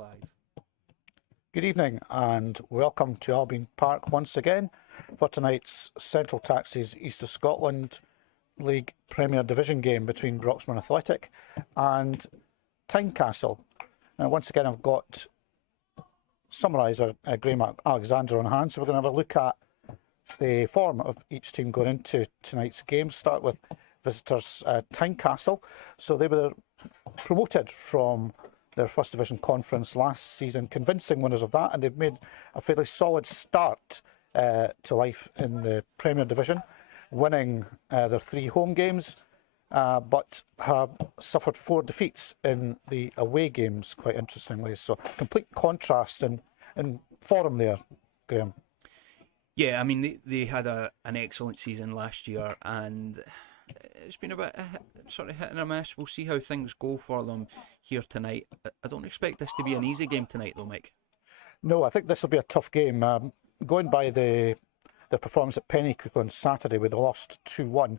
Live. Good evening and welcome to Albyn Park once again for tonight's Central Taxis East of Scotland League Premier Division game between Broxburn Athletic and Tynecastle. And once again I've got summariser Graham Alexander on hand, so we're going to have a look at the form of each team going into tonight's game. Start with visitors Tynecastle. So they were promoted from their First Division conference last season, convincing winners of that, and they've made a fairly solid start to life in the Premier Division, winning their 3 home games, but have suffered 4 defeats in the away games, quite interestingly. So complete contrast in form there, Graham. Yeah, I mean, they had an excellent season last year, and it's been a bit sort of hit and a miss. We'll see how things go for them here tonight. I don't expect this to be an easy game tonight, though, Mike. No, I think this will be a tough game. Going by the performance at Tynecastle on Saturday, where they lost 2-1,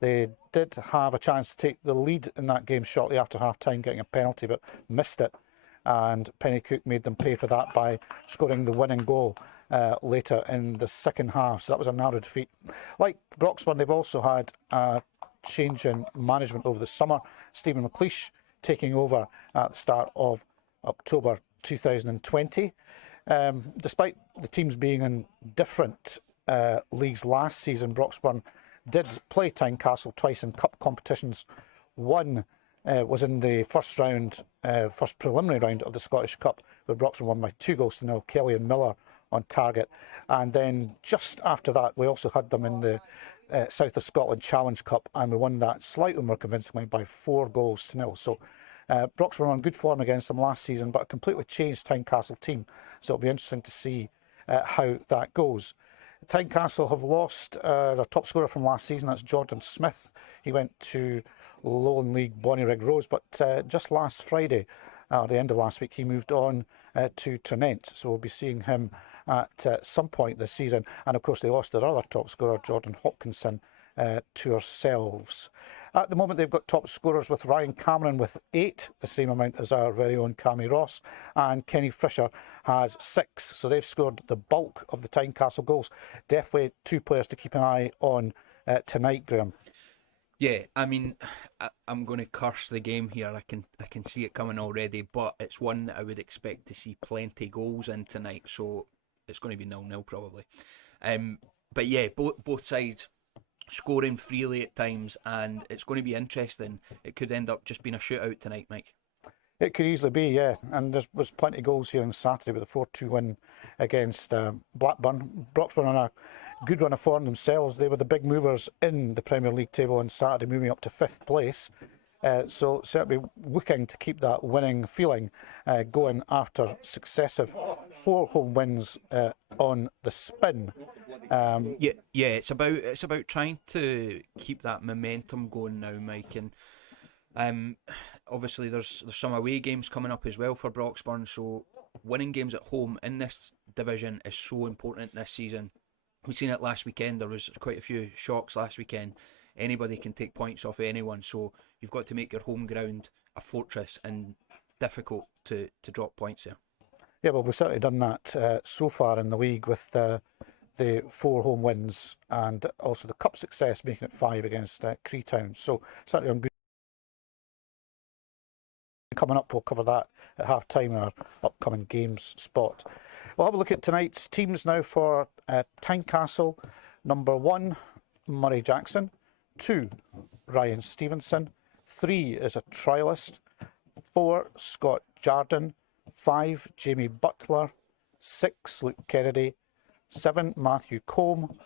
they did have a chance to take the lead in that game shortly after half-time, getting a penalty, but missed it. And Tynecastle made them pay for that by scoring the winning goal later in the second half. So that was a narrow defeat. Like Broxburn, they've also had a change in management over the summer. Stephen McLeish taking over at the start of October 2020. Despite the teams being in different leagues last season, Broxburn did play Tynecastle twice in cup competitions. One was in the first preliminary round of the Scottish Cup, where Broxburn won by 2-0. Kelly and Miller on target. And then just after that, we also had them in the South of Scotland Challenge Cup, and we won that slightly more convincingly by 4-0. So Broxburn were on good form against them last season, but a completely changed Tynecastle team. So it'll be interesting to see how that goes. Tynecastle have lost their top scorer from last season, that's Jordan Smith. He went to Lowland League Bonnyrigg Rose, but just last Friday, at the end of last week, he moved on to Tynecastle. So we'll be seeing him at some point this season. And of course, they lost their other top scorer, Jordan Hopkinson, to ourselves. At the moment, they've got top scorers with Ryan Cameron with 8, the same amount as our very own Cammy Ross, and Kenny Fisher has 6. So they've scored the bulk of the Tynecastle goals. Definitely 2 players to keep an eye on tonight, Graham. Yeah, I mean, I'm going to curse the game here. I can see it coming already, but it's one that I would expect to see plenty goals in tonight. So it's going to be 0-0 probably. But yeah, both sides scoring freely at times, and it's going to be interesting. It could end up just being a shootout tonight, Mike. It could easily be, yeah. And there was plenty of goals here on Saturday with a 4-2 win against Blackburn. Broxburn on a good run of form themselves. They were the big movers in the Premier League table on Saturday, moving up to 5th place. So certainly looking to keep that winning feeling going after successive 4 home wins on the spin. Yeah, it's about trying to keep that momentum going now, Mike. And obviously there's some away games coming up as well for Broxburn. So winning games at home in this division is so important this season. We've seen it last weekend. There was quite a few shocks last weekend. Anybody can take points off anyone, so you've got to make your home ground a fortress, and difficult to drop points there. Yeah, well, we've certainly done that so far in the league with the 4 home wins, and also the cup success, making it 5 against Creetown. So certainly on good. Coming up, we'll cover that at half-time in our upcoming games spot. We'll have a look at tonight's teams now for Tynecastle. Number 1, Murray Jackson. 2, Ryan Stevenson. 3 is a trialist. 4, Scott Jardine. 5, Jamie Butler. 6, Luke Kennedy. 7, Matthew Combe.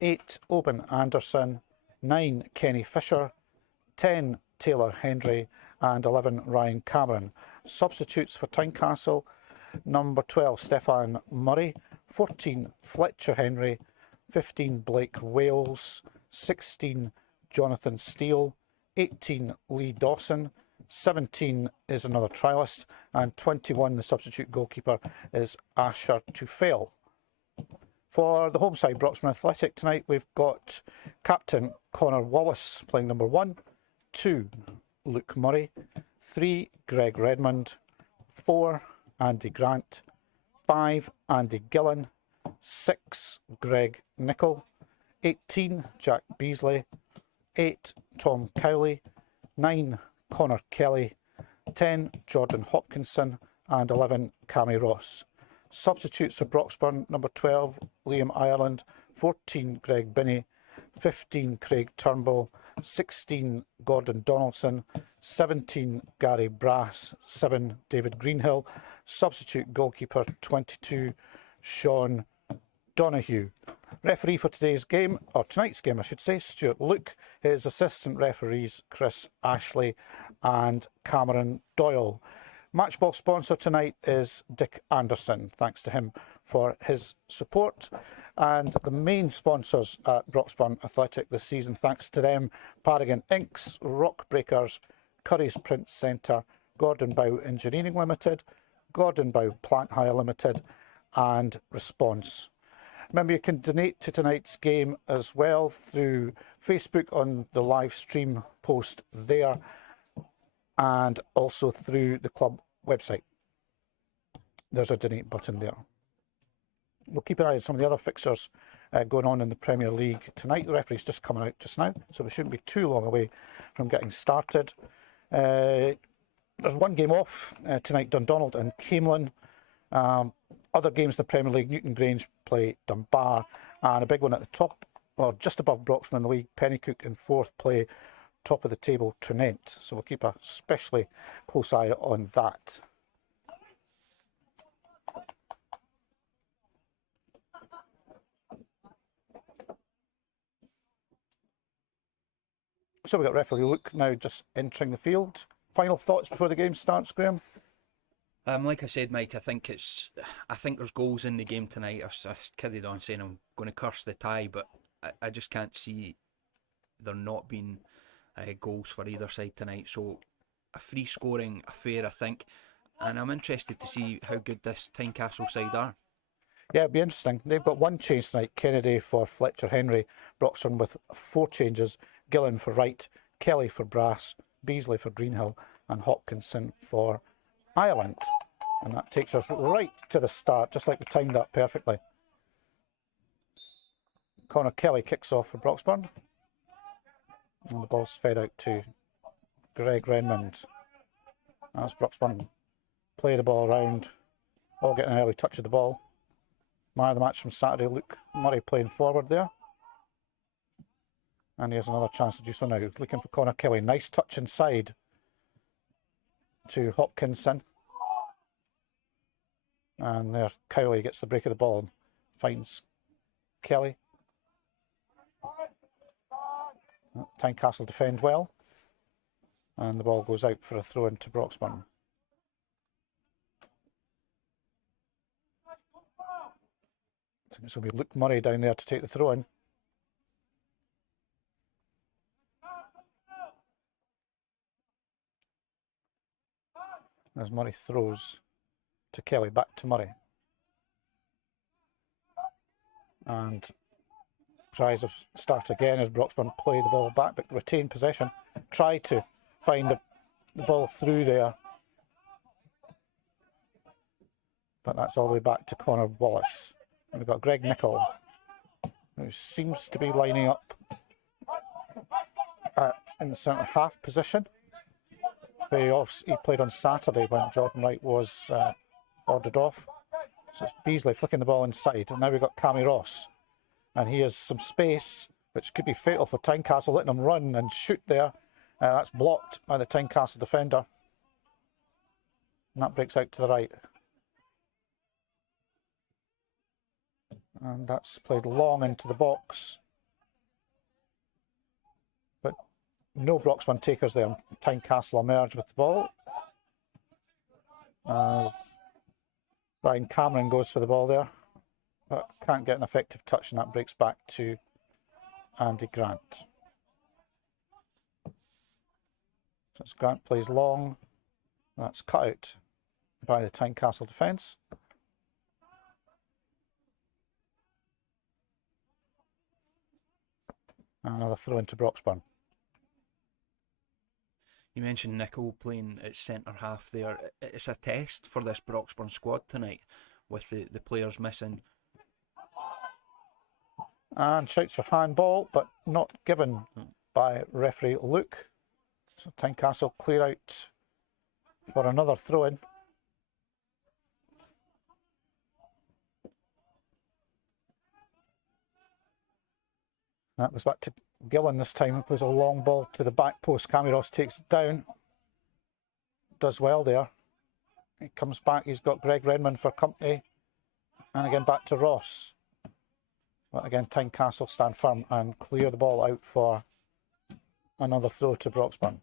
8, Albyn Anderson. 9, Kenny Fisher. 10, Taylor Hendry. And 11, Ryan Cameron. Substitutes for Tynecastle: number 12, Stefan Murray. 14, Fletcher Henry. 15, Blake Wales. 16, Jonathan Steele. 18, Lee Dawson. 17 is another trialist. And 21, the substitute goalkeeper, is Asher Tufel. For the home side, Broxburn Athletic, tonight we've got captain Connor Wallace playing number 1. 2, Luke Murray. 3, Greg Redmond. 4, Andy Grant. 5, Andy Gillen. 6, Greg Nicol. 18, Jack Beasley. 8, Tom Cowley. 9, Connor Kelly. 10, Jordan Hopkinson. And 11, Cammy Ross. Substitutes for Broxburn, number 12, Liam Ireland. 14, Greg Binney. 15, Craig Turnbull. 16, Gordon Donaldson. 17, Gary Brass. 7, David Greenhill. Substitute goalkeeper 22, Sean Donahue. Referee for today's game, or tonight's game I should say, Stuart Luke. His assistant referees Chris Ashley and Cameron Doyle. Match ball sponsor tonight is Dick Anderson. Thanks to him for his support. And the main sponsors at Broxburn Athletic this season, thanks to them, Paragon Inks, Rock Breakers, Curry's Print Centre, Gordon Bow Engineering Limited, Gordon Bow Plant Hire Limited, and Response. Remember, you can donate to tonight's game as well through Facebook on the live stream post there, and also through the club website. There's a donate button there. We'll keep an eye on some of the other fixtures going on in the Premier League tonight. The referee's just coming out just now, so we shouldn't be too long away from getting started. There's one game off tonight, Dundonald and Camelin. Other games in the Premier League, Newton Grange play Dunbar, and a big one at the top, or just above Broxburn in the league, Pennycook in 4th play top of the table Trinent. So we'll keep a especially close eye on that. So we've got referee Luke now just entering the field. Final thoughts before the game starts, Graham? Like I said, Mike, I think there's goals in the game tonight. I carried on saying I'm going to curse the tie, but I just can't see there not being goals for either side tonight. So a free scoring affair, I think, and I'm interested to see how good this Tynecastle side are. Yeah, it'll be interesting. They've got one change tonight, Kennedy for Fletcher Henry, Broxburn with 4 changes, Gillen for Wright, Kelly for Brass, Beasley for Greenhill, and Hopkinson for Ireland. And that takes us right to the start, just like we timed that perfectly. Connor Kelly kicks off for Broxburn. And the ball's fed out to Greg Renmond. As Broxburn play the ball around, all getting an early touch of the ball. Man of the match from Saturday, Luke Murray playing forward there. And he has another chance to do so now. Looking for Connor Kelly. Nice touch inside to Hopkinson. And there, Cowley gets the break of the ball and finds Kelly. Tynecastle defend well. And the ball goes out for a throw into Broxburn. I think it's going to be Luke Murray down there to take the throw in. As Murray throws to Kelly, back to Murray. And tries to start again as Broxburn play the ball back, but retain possession. Try to find the ball through there. But that's all the way back to Connor Wallace. And we've got Greg Nicol, who seems to be lining up in the centre half position. He played on Saturday when Jordan Wright was ordered off. So it's Beasley flicking the ball inside. And now we've got Cammy Ross. And he has some space, which could be fatal for Tynecastle, letting him run and shoot there. That's blocked by the Tynecastle defender. And that breaks out to the right. And that's played long into the box. But no Broxburn takers there. Tynecastle emerge with the ball. As Ryan Cameron goes for the ball there. But can't get an effective touch, and that breaks back to Andy Grant. So as Grant plays long, that's cut out by the Tynecastle defence. And another throw into Broxburn. You mentioned Nicol playing at centre half there. It's a test for this Broxburn squad tonight with the players missing. And shouts for handball, but not given by referee Luke. So Tynecastle clear out for another throw-in. That was back to Gillen this time. It was a long ball to the back post. Cammy Ross takes it down. Does well there. He comes back. He's got Greg Redmond for company. And again back to Ross. But again, Tynecastle stand firm and clear the ball out for another throw to Broxburn.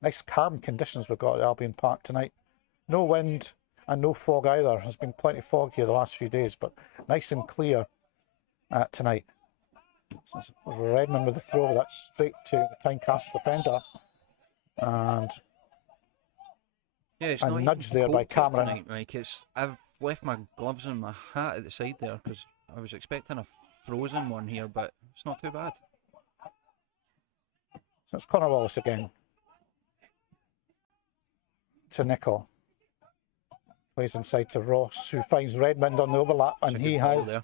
Nice calm conditions we've got at Albyn Park tonight. No wind and no fog either. There's been plenty of fog here the last few days, but nice and clear tonight. So Redmond with the throw, that's straight to the Tynecastle defender. And yeah, it's a not nudge there by Cameron. Tonight, Mike. I've left my gloves and my hat at the side there because I was expecting a frozen one here, but it's not too bad. So it's Connor Wallace again. To Nicol. Plays inside to Ross, who finds Redmond on the overlap, and he has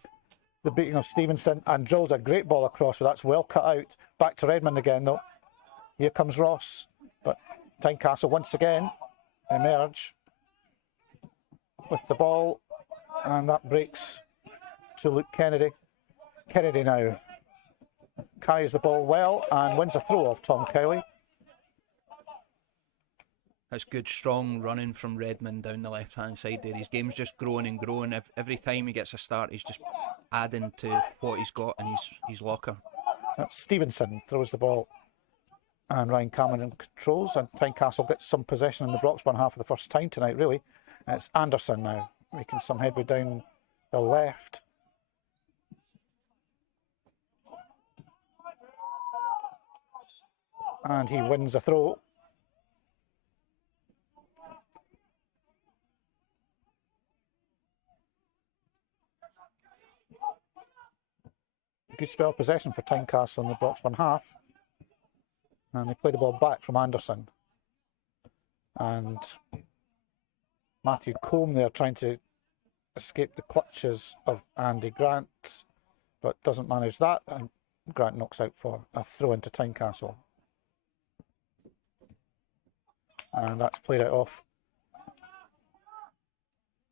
the beating of Stevenson and drills a great ball across, but that's well cut out. Back to Redmond again though. Here comes Ross, but Tynecastle once again emerge with the ball, and that breaks to Luke Kennedy. Kennedy now carries the ball well and wins a throw off Tom Cowley. That's good, strong running from Redmond down the left-hand side there. His game's just growing and growing. Every time he gets a start, he's just adding to what he's got in his locker. Stevenson throws the ball, and Ryan Cameron controls, and Tynecastle gets some possession in the Broxburn half for the first time tonight, really. And it's Anderson now, making some headway down the left. And he wins a throw. Good spell of possession for Tynecastle in the Broxburn half. And they play the ball back from Anderson. And Matthew Combe there trying to escape the clutches of Andy Grant, but doesn't manage that, and Grant knocks out for a throw into Tynecastle. And that's played out off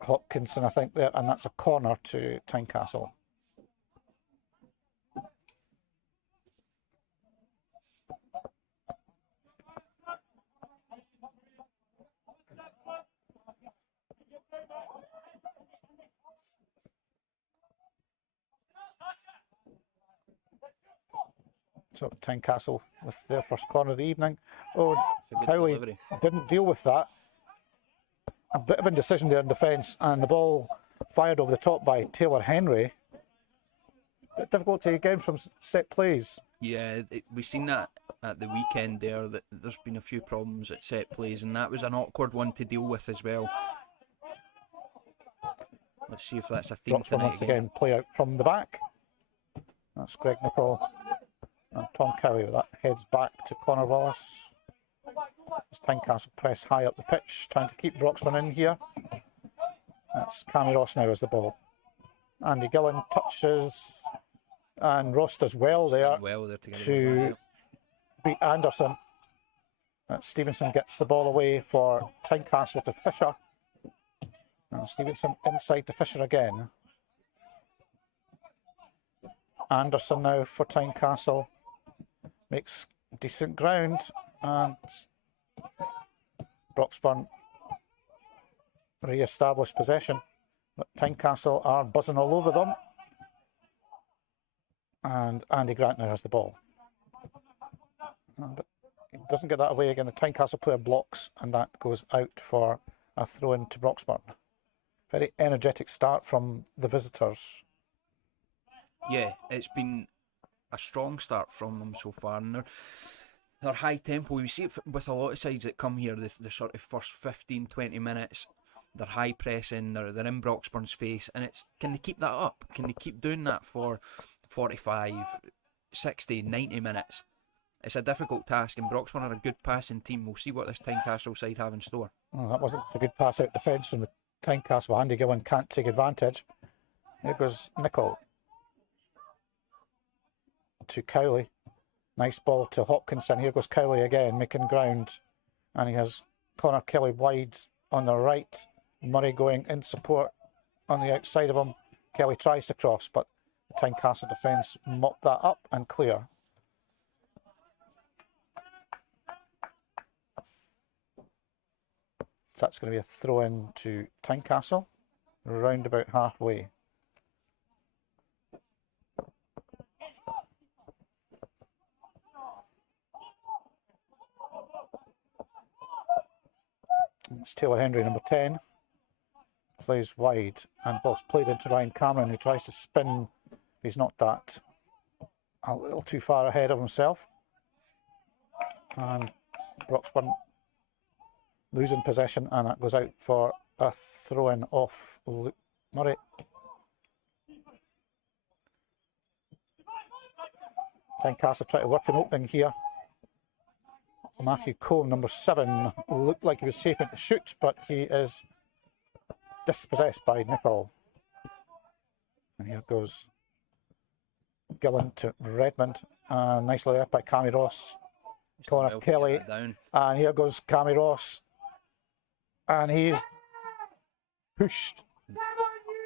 Hopkinson, I think, there, and that's a corner to Tynecastle. So Tynecastle with their first corner of the evening. Oh, Cowley didn't deal with that. A bit of indecision there in defence, and the ball fired over the top by Taylor Henry. Bit difficult to get from set plays. Yeah, we've seen that at the weekend there, that there's been a few problems at set plays, and that was an awkward one to deal with as well. Let's see if that's a theme Broxburn tonight once again play out from the back. That's Greg Nicol and Tom Cowley with that. Heads back to Connor Wallace. As Tynecastle press high up the pitch, trying to keep Broxburn in here. That's Cammy Ross now as the ball. Andy Gillen touches, and Ross does well there, to beat Anderson. Stevenson gets the ball away for Tynecastle to Fisher. And Stevenson inside to Fisher again. Anderson now for Tynecastle. Makes decent ground, and Broxburn re-establish possession. But Tynecastle are buzzing all over them. And Andy Grant now has the ball. But he doesn't get that away again. The Tynecastle player blocks, and that goes out for a throw in to Broxburn. Very energetic start from the visitors. Yeah, it's been a strong start from them so far, and they're high tempo. We see it with a lot of sides that come here, the sort of first 15-20 minutes, they're high pressing, they're in Broxburn's face, and it's, can they keep that up? Can they keep doing that for 45, 60, 90 minutes? It's a difficult task, and Broxburn are a good passing team. We'll see what this Tynecastle side have in store. Oh, that wasn't a good pass out defence from the Tynecastle. Andy Gillen can't take advantage. Here goes Nicol to Cowley. Nice ball to Hopkinson. Here goes Cowley again, making ground. And he has Connor Kelly wide on the right. Murray going in support on the outside of him. Kelly tries to cross, but the Tynecastle defence mop that up and clear. So that's going to be a throw in to Tynecastle, round about halfway. It's Taylor Hendry, number 10, plays wide, and ball's played into Ryan Cameron, who tries to spin. He's not that, a little too far ahead of himself. And Broxburn losing possession, and that goes out for a throw-in off Luke Murray. Tynecastle try to work an opening here. Matthew Combe, number 7, looked like he was shaping to shoot, but he is dispossessed by Nicol. And here goes Gillen to Redmond, and nicely left by Cammy Ross. Connor Kelly, and here goes Cammy Ross, and he's pushed.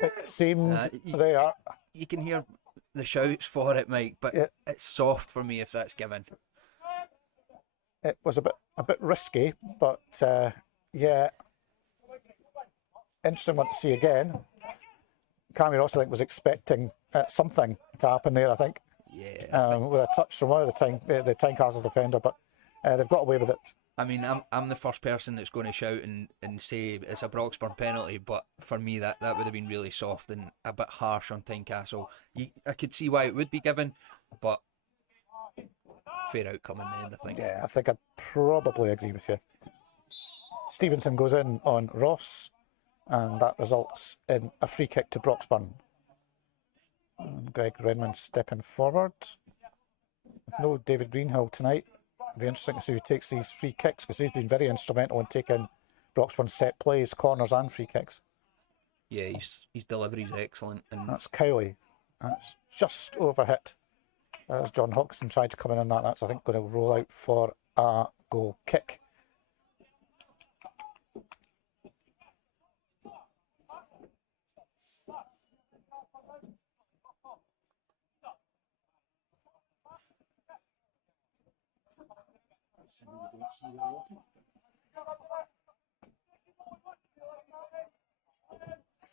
It seemed there. You can hear the shouts for it, Mike, but it's soft for me if that's given. It was a bit risky, but yeah, interesting one to see again. Cammy Ross, I think, was expecting something to happen there. I think, with a touch from one of the Tynecastle defender, but they've got away with it. I mean, I'm the first person that's going to shout and say it's a Broxburn penalty, but for me that would have been really soft and a bit harsh on Tynecastle. I could see why it would be given, but fair outcome in the end, I think. Yeah, I think I'd probably agree with you. Stevenson goes in on Ross, and that results in a free kick to Broxburn. And Greg Redmond stepping forward. No David Greenhill tonight. It'll be interesting to see who takes these free kicks, because he's been very instrumental in taking Broxburn set plays, corners and free kicks. Yeah, his delivery's excellent. And that's Cowley. That's just overhit. As John Hodgson tried to come in on that. That's, I think, going to roll out for a goal kick.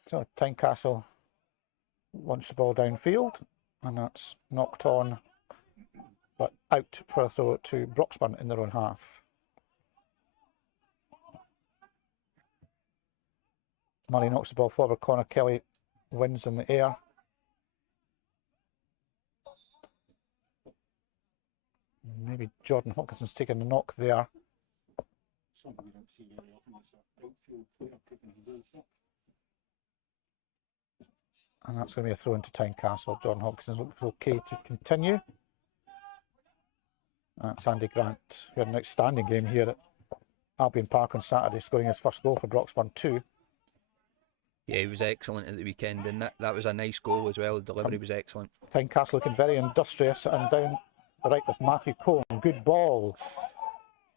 So Tynecastle wants the ball downfield, and that's knocked on, but out for a throw to Broxburn in their own half. Murray knocks the ball forward. Connor Kelly wins in the air. Maybe Jordan Hopkinson's taking the knock there. And that's going to be a throw into Tynecastle. Jordan Hopkins looks okay to continue. That's Andy Grant, who had an outstanding game here at Albyn Park on Saturday, scoring his first goal for Broxburn too. Yeah, he was excellent at the weekend, and that was a nice goal as well. The delivery was excellent. Tynecastle looking very industrious, and down the right with Matthew Combe. Good ball.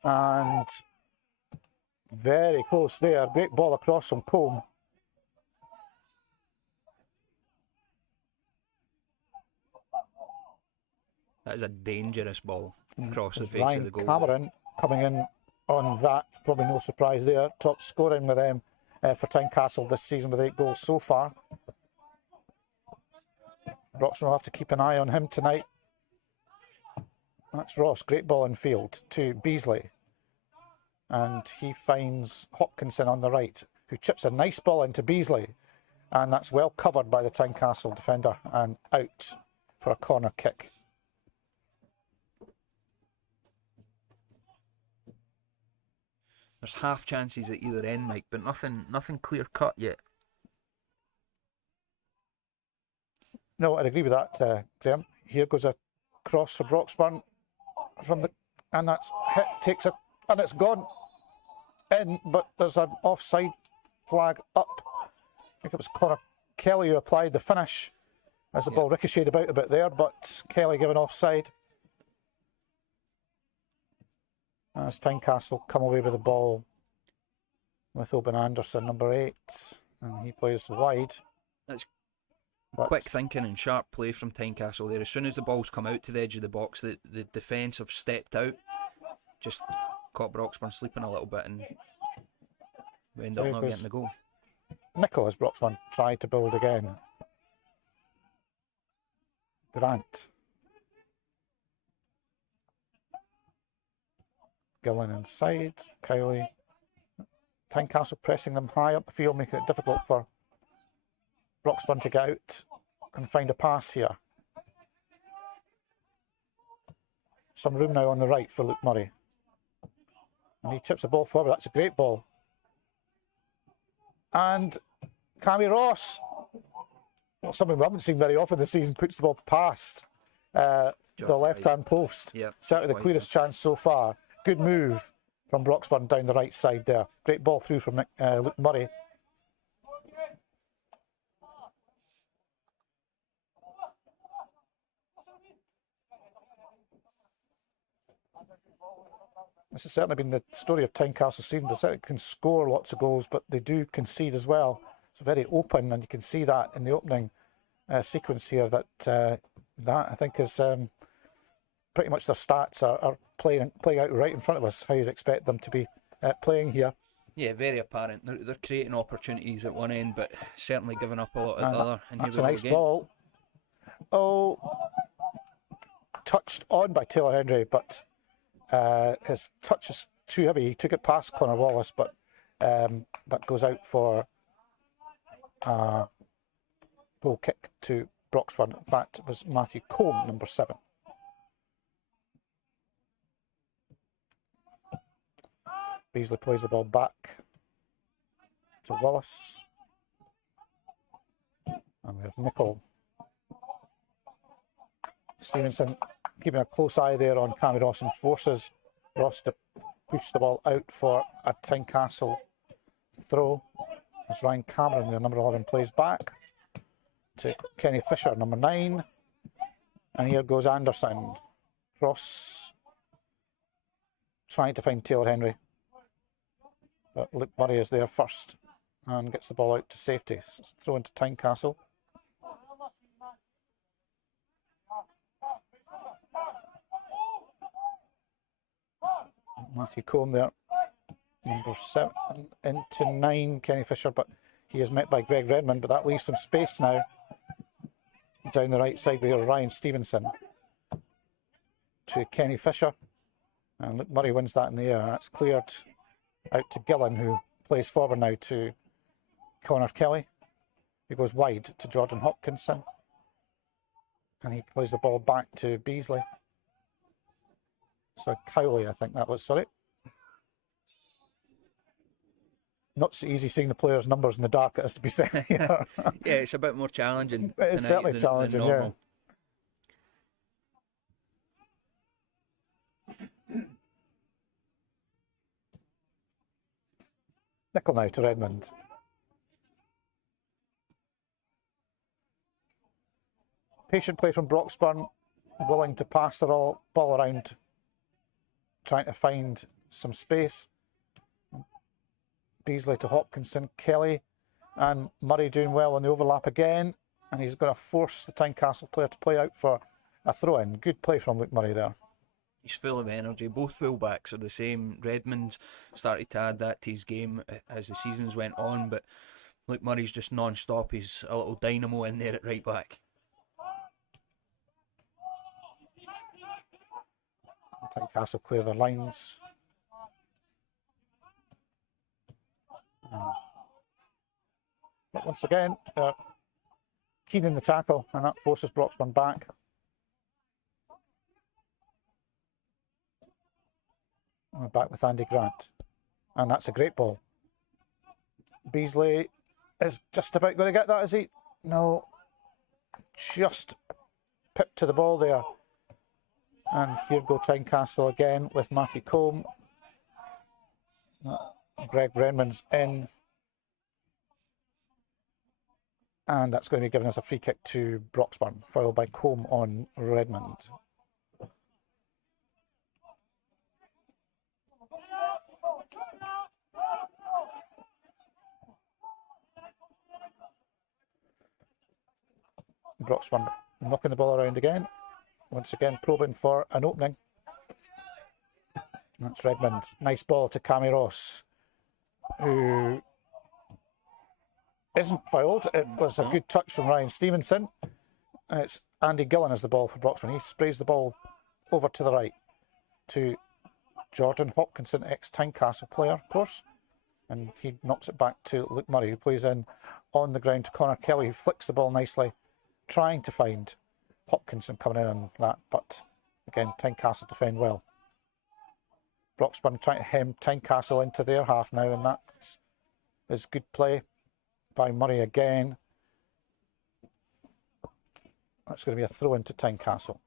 And very close there. Great ball across from Combe. That is a dangerous ball across the face Ryan of the goal. Cameron coming in on that. Probably no surprise there. Top scoring with them for Tynecastle this season with 8 goals so far. Broxburn will have to keep an eye on him tonight. That's Ross. Great ball in field to Beasley. And he finds Hopkinson on the right, who chips a nice ball into Beasley. And that's well covered by the Tynecastle defender and out for a corner kick. there's half chances at either end, Mike, but nothing clear cut yet. No, I'd agree with that, Graham. Here goes a cross for Broxburn and that's hit, takes it, and it's gone in, but there's an offside flag up. I think it was Connor Kelly who applied the finish as the ball ricocheted about a bit there, but Kelly given offside. As Tynecastle come away with the ball with Albyn Anderson, number 8, and he plays wide. That's quick thinking and sharp play from Tynecastle there. As soon as the ball's come out to the edge of the box, the defence have stepped out, just caught Broxburn sleeping a little bit, and we end up not getting the goal. Nicholas Broxburn tried to build again. Grant. Gillen inside, Cowley. Tynecastle pressing them high up the field, making it difficult for Broxburn to get out and find a pass here. Some room now on the right for Luke Murray. And he chips the ball forward. That's a great ball. And Cammy Ross, well, something we haven't seen very often this season, puts the ball past the left-hand post. Yep, certainly the clearest chance so far. Good move from Broxburn down the right side there. Great ball through from Luke Murray. This has certainly been the story of Tynecastle season. They certainly can score lots of goals, but they do concede as well. It's very open, and you can see that in the opening sequence here. That I think is pretty much their stats are playing out right in front of us. How you'd expect them to be playing here. Yeah, very apparent. They're creating opportunities at one end, but certainly giving up a lot at the other. And that's a nice ball. Oh, touched on by Taylor Henry, but his touch is too heavy. He took it past Connor Wallace, but that goes out for a goal kick to Broxburn. In fact, it was Matthew Combe, number 7. Beasley plays the ball back to Wallace. And we have Nicol. Stevenson keeping a close eye there on Cammy Ross and forces Ross to push the ball out for a Tynecastle throw. As Ryan Cameron, the number 11, plays back to Kenny Fisher, number 9. And here goes Anderson. Cross trying to find Taylor Henry. But Luke Murray is there first and gets the ball out to safety. So it's thrown to Tynecastle. Matthew Combe there, number 7, into 9, Kenny Fisher, but he is met by Greg Redmond, but that leaves some space now down the right side with Ryan Stevenson to Kenny Fisher, and Luke Murray wins that in the air, and that's cleared out to Gillen, who plays forward now to Connor Kelly, who goes wide to Jordan Hopkinson, and he plays the ball back to Beasley. So Cowley, I think that was, sorry. Not so easy seeing the players' numbers in the dark, it has to be said. Yeah, it's a bit more challenging. It's certainly challenging, yeah. Nicol now to Redmond. Patient play from Broxburn, willing to pass the ball around, trying to find some space. Beasley to Hopkinson, Kelly and Murray doing well on the overlap again, and he's going to force the Tynecastle player to play out for a throw-in. Good play from Luke Murray there. He's full of energy. Both fullbacks are the same. Redmond started to add that to his game as the seasons went on, but Luke Murray's just non-stop. He's a little dynamo in there at right back. Tynecastle clear their lines. But once again, keen in the tackle, and that forces Broxburn back. And we're back with Andy Grant. And that's a great ball. Beasley is just about going to get that, is he? No. Just pipped to the ball there. And here go Tynecastle again with Matthew Combe. Greg Redmond's in. And that's going to be giving us a free kick to Broxburn, fouled by Combe on Redmond. Broxburn knocking the ball around again. Once again probing for an opening. That's Redmond. Nice ball to Cammy Ross, who isn't fouled. It was a good touch from Ryan Stevenson. It's Andy Gillen as the ball for Broxburn. He sprays the ball over to the right to Jordan Hopkinson, ex-Tynecastle player, of course. And he knocks it back to Luke Murray, who plays in on the ground to Connor Kelly, who flicks the ball nicely, trying to find Hopkinson coming in on that, but again, Tynecastle defend well. Broxburn trying to hem Tynecastle into their half now, and that is good play by Murray again. That's going to be a throw into Tynecastle.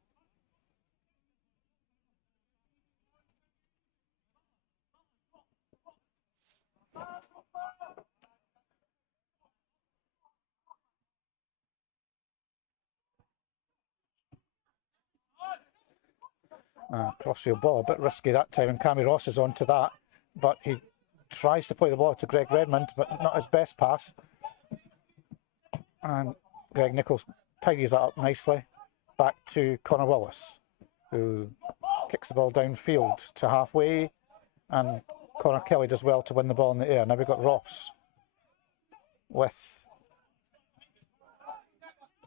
Crossfield ball, a bit risky that time, and Cammy Ross is onto that, but he tries to play the ball to Greg Redmond, but not his best pass. And Greg Nichols tidies that up nicely. Back to Connor Willis, who kicks the ball downfield to halfway, and Connor Kelly does well to win the ball in the air. Now we've got Ross with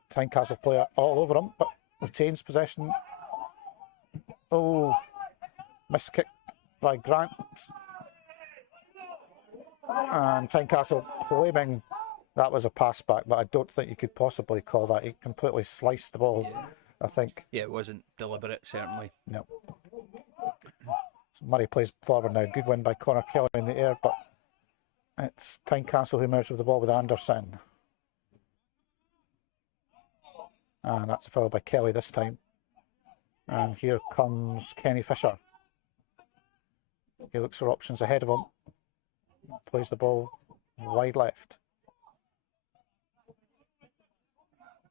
Tynecastle player all over him, but retains possession. Oh, missed kick by Grant. And Tynecastle claiming that was a pass back, but I don't think you could possibly call that. He completely sliced the ball, yeah. I think. Yeah, it wasn't deliberate, certainly. No. So Murray plays forward now. Good win by Connor Kelly in the air, but it's Tynecastle who merged with the ball with Anderson. And that's a foul by Kelly this time. And here comes Kenny Fisher. He looks for options ahead of him. Plays the ball wide left.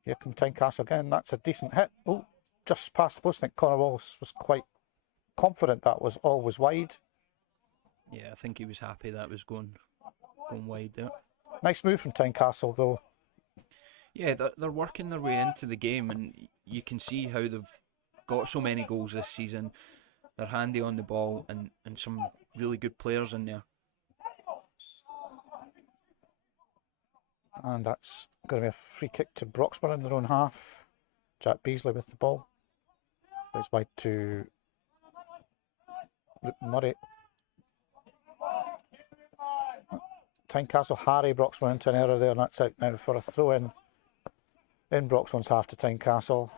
Here comes Tynecastle again. That's a decent hit. Oh, just past the post. I think Connor Wallace was quite confident that was always wide. Yeah, I think he was happy that was going wide there. Nice move from Tynecastle though. Yeah, they're working their way into the game, and you can see how they've got so many goals this season. They're handy on the ball, and some really good players in there. And that's going to be a free kick to Broxburn in their own half. Jack Beasley with the ball. Plays wide to Luke Murray. Tynecastle harry Broxburn into an error there, and that's out now for a throw in Broxburn's half to Tynecastle.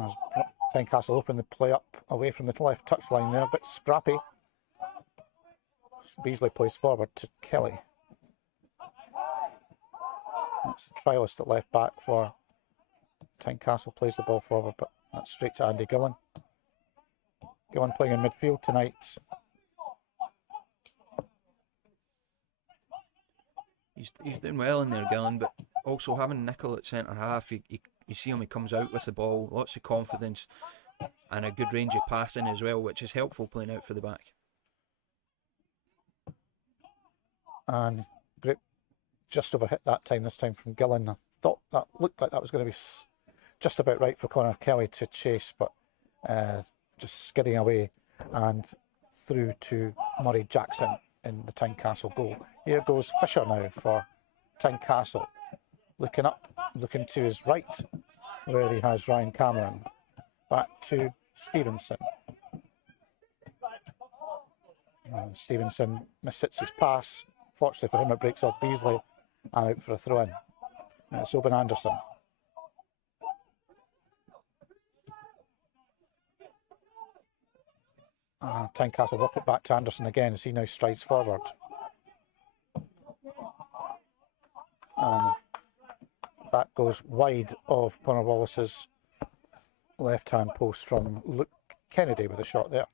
As Tynecastle open the play up away from the left touchline there, a bit scrappy. Beasley plays forward to Kelly. That's the trialist at left back for Tynecastle, plays the ball forward, but that's straight to Andy Gillen. Gillen playing in midfield tonight. He's doing well in there, Gillen, but also having Nicol at centre half, you see him, he comes out with the ball, lots of confidence, and a good range of passing as well, which is helpful playing out for the back. And great, just overhit that time, this time from Gillen. I thought that looked like that was going to be just about right for Connor Kelly to chase, but just skidding away and through to Murray Jackson in the Tynecastle goal. Here goes Fisher now for Tynecastle. Looking up, looking to his right, where he has Ryan Cameron. Back to Stevenson. And Stevenson mishits his pass. Fortunately for him, it breaks off Beasley and out for a throw-in. It's Albyn Anderson. Tynecastle work it back to Anderson again as he now strides forward. And that goes wide of Conor Wallace's left-hand post from Luke Kennedy with a shot there.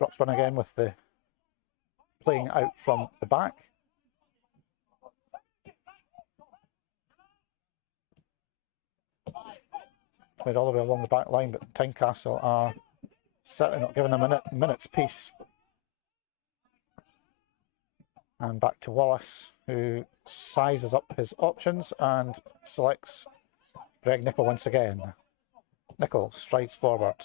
Broxburn again with the playing out from the back. Played all the way along the back line, but Tynecastle are certainly not giving them a minute's peace. And back to Wallace, who sizes up his options and selects Greg Nicholl once again. Nicholl strides forward.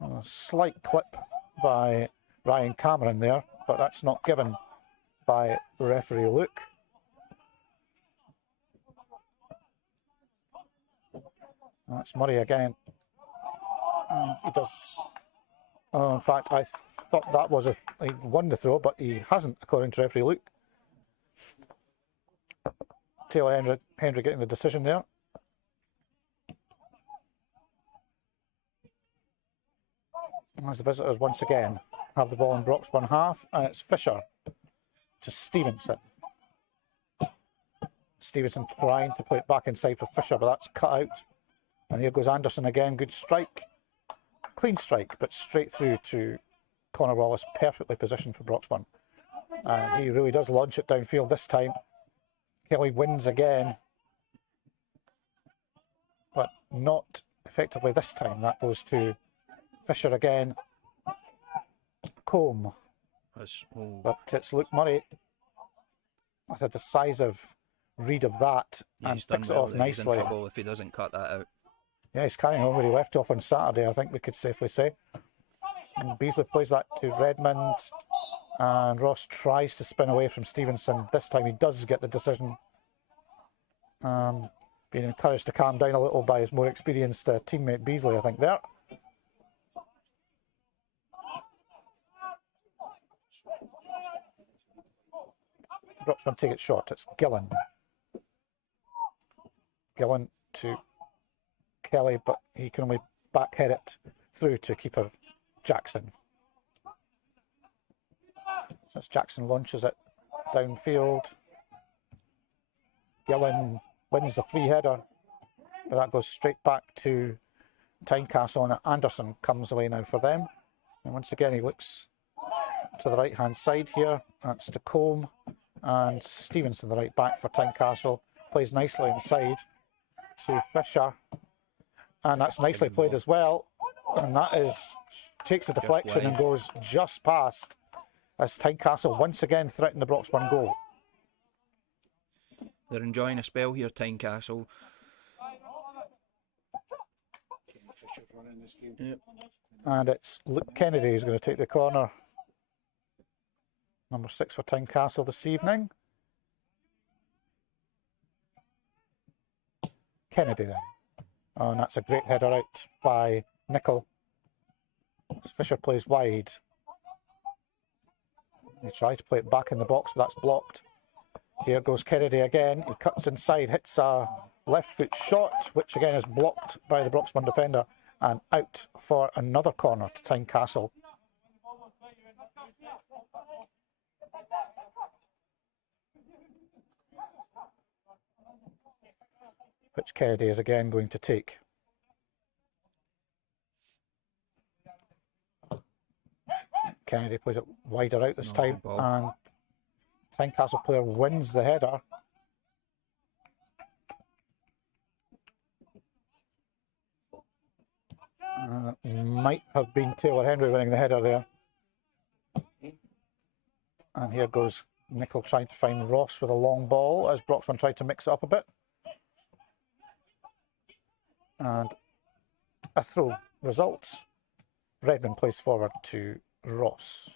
A slight clip by Ryan Cameron there, but that's not given by referee Luke. That's Murray again. He does. In fact, I thought that was he won the throw, but he hasn't, according to referee Luke. Taylor Hendry getting the decision there. As the visitors once again have the ball in Broxburn half, and it's Fisher to Stevenson. Stevenson trying to play it back inside for Fisher, but that's cut out. And here goes Anderson again, good strike. Clean strike, but straight through to Conor Wallace, perfectly positioned for Broxburn. And he really does launch it downfield this time. Kelly wins again, but not effectively this time. That goes to Fisher again. Combe. But it's Luke Murray with a decisive read of that, yeah, and picks it off nicely. He's in trouble if he doesn't cut that out. Yeah, he's carrying on where he left off on Saturday, I think we could safely say. And Beasley plays that to Redmond, and Ross tries to spin away from Stevenson. This time he does get the decision. Being encouraged to calm down a little by his more experienced teammate Beasley, I think, there. Broxburn take it short. It's Gillen. Gillen to Kelly, but he can only backhead it through to keeper Jackson. As Jackson launches it downfield, Gillen wins the free header, but that goes straight back to Tynecastle, and Anderson comes away now for them. And once again he looks to the right hand side here. That's to Combe, and Stevenson, the right back for Tynecastle, plays nicely inside to Fisher. And that's nicely played as well. And that takes the deflection and goes just past, as Tynecastle once again threaten the Broxburn goal. They're enjoying a spell here, Tynecastle. Yep. And it's Luke Kennedy who's going to take the corner. Number 6 for Tynecastle this evening. Kennedy then. Oh, and that's a great header out by Nicholl. Fisher plays wide. He tried to play it back in the box, but that's blocked. Here goes Kennedy again. He cuts inside, hits a left foot shot, which again is blocked by the Broxburn defender, and out for another corner to Tynecastle. Which Kennedy is again going to take. Kennedy plays it wider out this time, and Tynecastle player wins the header. Might have been Taylor Hendry winning the header there. And here goes Nicholl trying to find Ross with a long ball as Broxburn tried to mix it up a bit. And a throw results. Redmond plays forward to Ross.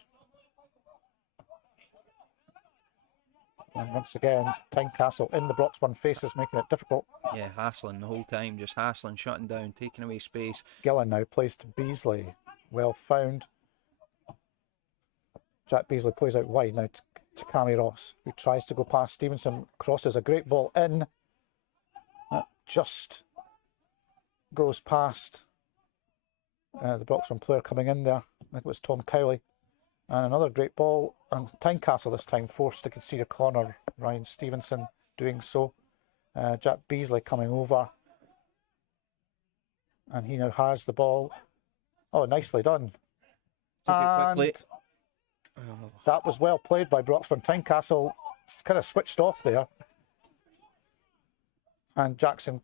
And once again, Tynecastle in the Broxburn faces, making it difficult. Yeah, hassling the whole time, just hassling, shutting down, taking away space. Gillen now plays to Beasley. Well found. Jack Beasley plays out wide now to Cammy Ross, who tries to go past Stevenson, crosses a great ball in. That just goes past the Broxburn player coming in there. I think it was Tom Cowley. And another great ball, and Tynecastle this time forced to concede a corner. Ryan Stevenson doing so. Jack Beasley coming over. And he now has the ball. Oh, nicely done. Took it quickly. That was well played by Broxburn. Tynecastle kind of switched off there. And Jackson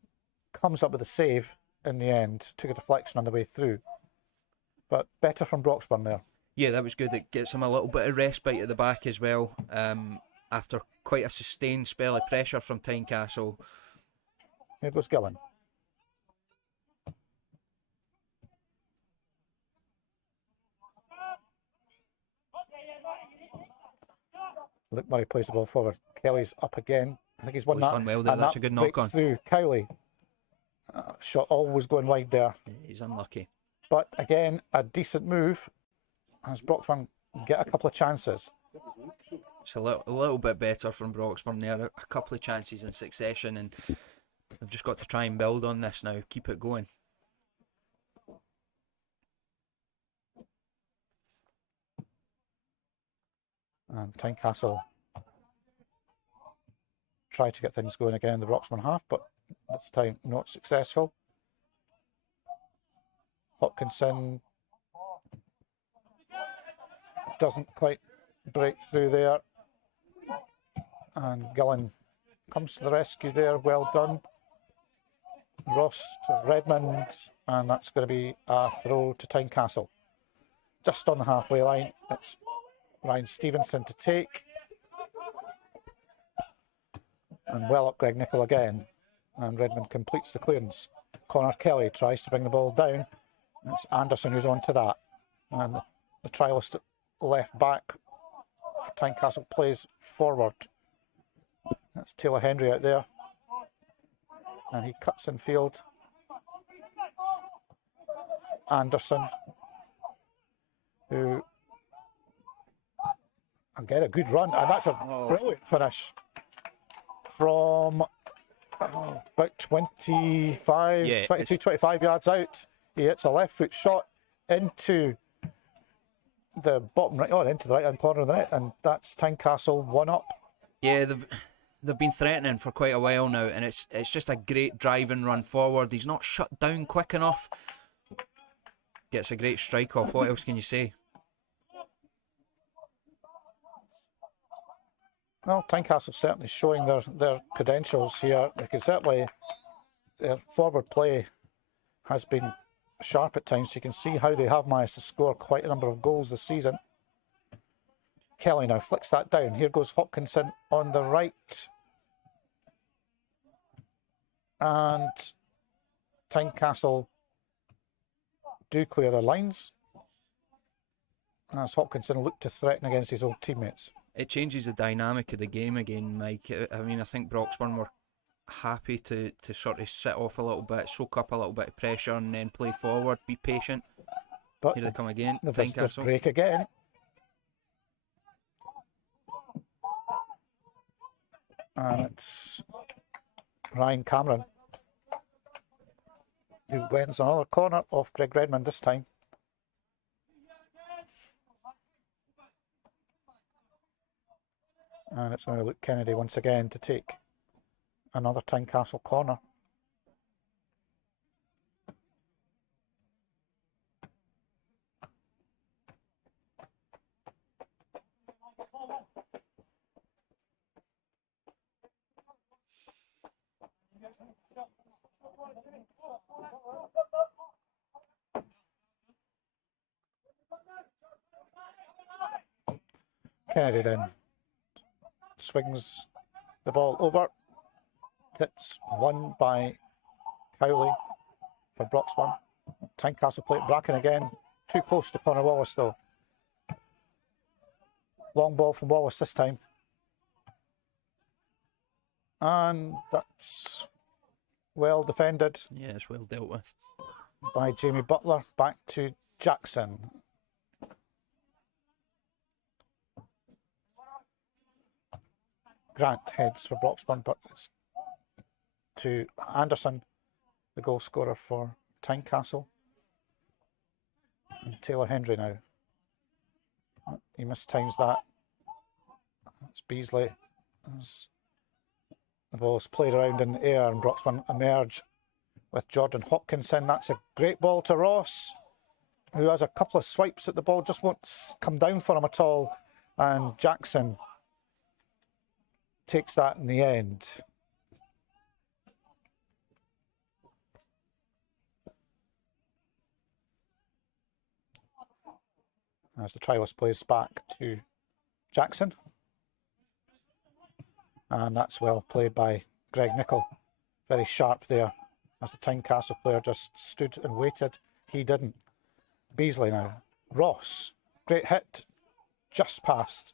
comes up with a save in the end. Took a deflection on the way through. But better from Broxburn there. Yeah, that was good. It gets him a little bit of respite at the back as well. After quite a sustained spell of pressure from Tynecastle. Here goes Gillen. Luke Murray plays the ball forward. Kelly's up again. I think he's won that. Done well there. And That's that a good knock on. through Cowley. Shot always going wide there. He's unlucky. But again, a decent move as Broxburn get a couple of chances. It's a little bit better from Broxburn there. A couple of chances in succession, and they've just got to try and build on this now. Keep it going. And Tynecastle try to get things going again in the Broxburn half, but this time not successful. Hopkinson doesn't quite break through there. And Gillen comes to the rescue there. Well done. Ross to Redmond, and that's going to be a throw to Tynecastle. Just on the halfway line, it's Ryan Stevenson to take. And well up Greg Nicholl again. And Redmond completes the clearance. Connor Kelly tries to bring the ball down. It's Anderson who's on to that. And the trialist left back for Tynecastle plays forward. That's Taylor Henry out there. And he cuts in field. Anderson, who again a good run, and that's a brilliant finish from about 25, 22, 25 yards out. He hits a left foot shot into the bottom right, into the right hand corner of the net, and that's Tynecastle 1-up. Yeah, they've been threatening for quite a while now, and it's just a great drive and run forward. He's not shut down quick enough. Gets a great strike off. What else can you say? Well, Tynecastle certainly showing their credentials here. They can certainly, their forward play has been sharp at times. You can see how they have managed to score quite a number of goals this season. Kelly now flicks that down. Here goes Hopkinson on the right. And Tynecastle do clear their lines as Hopkinson looked to threaten against his old teammates. It changes the dynamic of the game again, Mike. I mean, I think Broxburn were happy to sort of sit off a little bit, soak up a little bit of pressure, and then play forward, be patient. But here they come again. The visitors Tynecastle break again. And it's Ryan Cameron who wins another corner off Greg Redmond this time. And it's going to Luke Kennedy once again to take another Tynecastle corner. Kennedy then swings the ball over. It's won by Cowley for Broxburn. Tynecastle play Bracken again. Too close to Connor Wallace though. Long ball from Wallace this time. And that's well defended. Yeah, it's well dealt with. By Jamie Butler. Back to Jackson. Grant heads for Broxburn, but it's to Anderson, the goal scorer for Tynecastle. And Taylor Hendry now. He mistimes that. It's Beasley. As the ball's played around in the air and Broxburn emerge with Jordan Hopkinson. That's a great ball to Ross, who has a couple of swipes at the ball, just won't come down for him at all. And Jackson takes that in the end. As the trialist plays back to Jackson. And that's well played by Greg Nichol. Very sharp there. As the Tynecastle player just stood and waited, he didn't. Beasley now. Ross. Great hit. Just past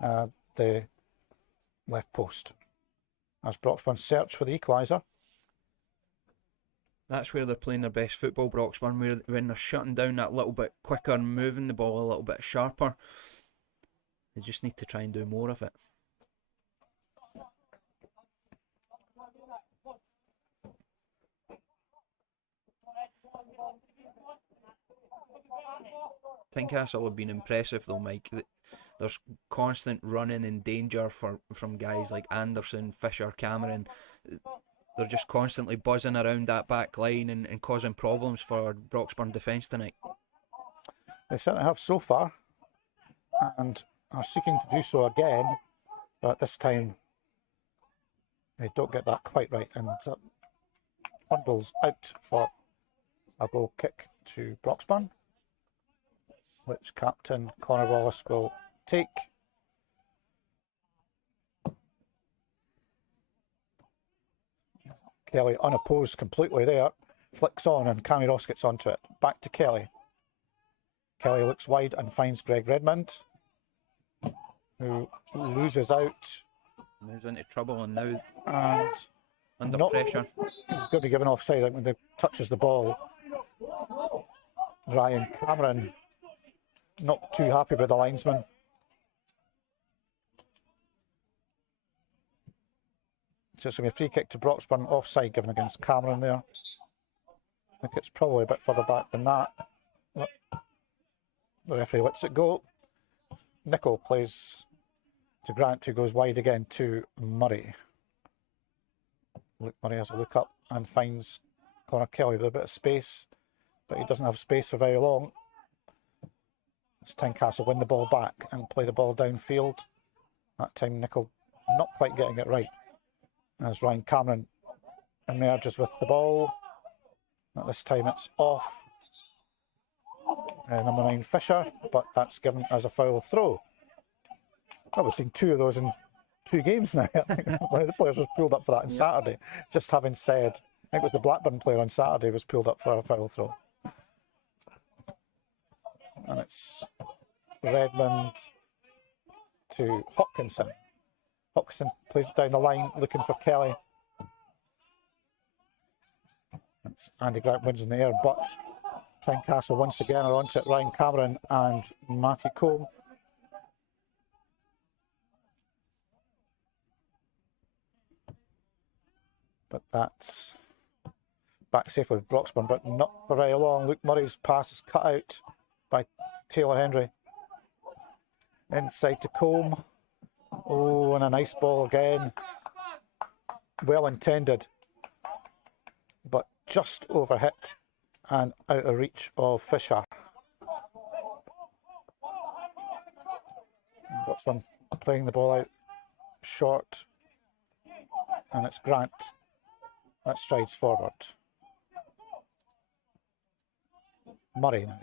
the left post. As Broxburn search for the equaliser. That's where they're playing their best football, Broxburn, when they're shutting down that little bit quicker and moving the ball a little bit sharper. They just need to try and do more of it. Tynecastle have been impressive though, Mike. There's constant running in danger from guys like Anderson, Fisher, Cameron. They're just constantly buzzing around that back line and causing problems for Broxburn defence tonight. They certainly have so far, and are seeking to do so again, but this time they don't get that quite right, and Trundle's out for a goal kick to Broxburn, which captain Connor Wallace will take. Kelly unopposed completely there, flicks on and Cammy Ross gets onto it. Back to Kelly. Kelly looks wide and finds Greg Redmond, who loses out. Moves into trouble and now And under pressure. He's going to be given offside when he touches the ball. Ryan Cameron not too happy with the linesman. So it's going to be a free kick to Broxburn, offside given against Cameron there. I think it's probably a bit further back than that. But the referee lets it go. Nichol plays to Grant, who goes wide again to Murray. Murray has a look up and finds Connor Kelly with a bit of space, but he doesn't have space for very long. It's Tynecastle win the ball back and play the ball downfield. That time Nichol not quite getting it right, as Ryan Cameron emerges with the ball. At this time it's off number 9 Fisher, but that's given as a foul throw. Well, we've seen 2 of those in 2 games now. I think one of the players was pulled up for that on Saturday. Just having said, I think it was the Blackburn player on Saturday was pulled up for a foul throw. And it's Redmond to Hopkinson. Hopkinson plays it down the line, looking for Kelly. It's Andy Grant wins in the air, but Tynecastle once again are onto it. Ryan Cameron and Matthew Combe. But that's back safely with Broxburn, but not for very long. Luke Murray's pass is cut out by Taylor Hendry. Inside to Combe. Oh, and a nice ball again. Well intended, but just overhit and out of reach of Fisher. Broxburn playing the ball out short, and it's Grant that strides forward. Murray now.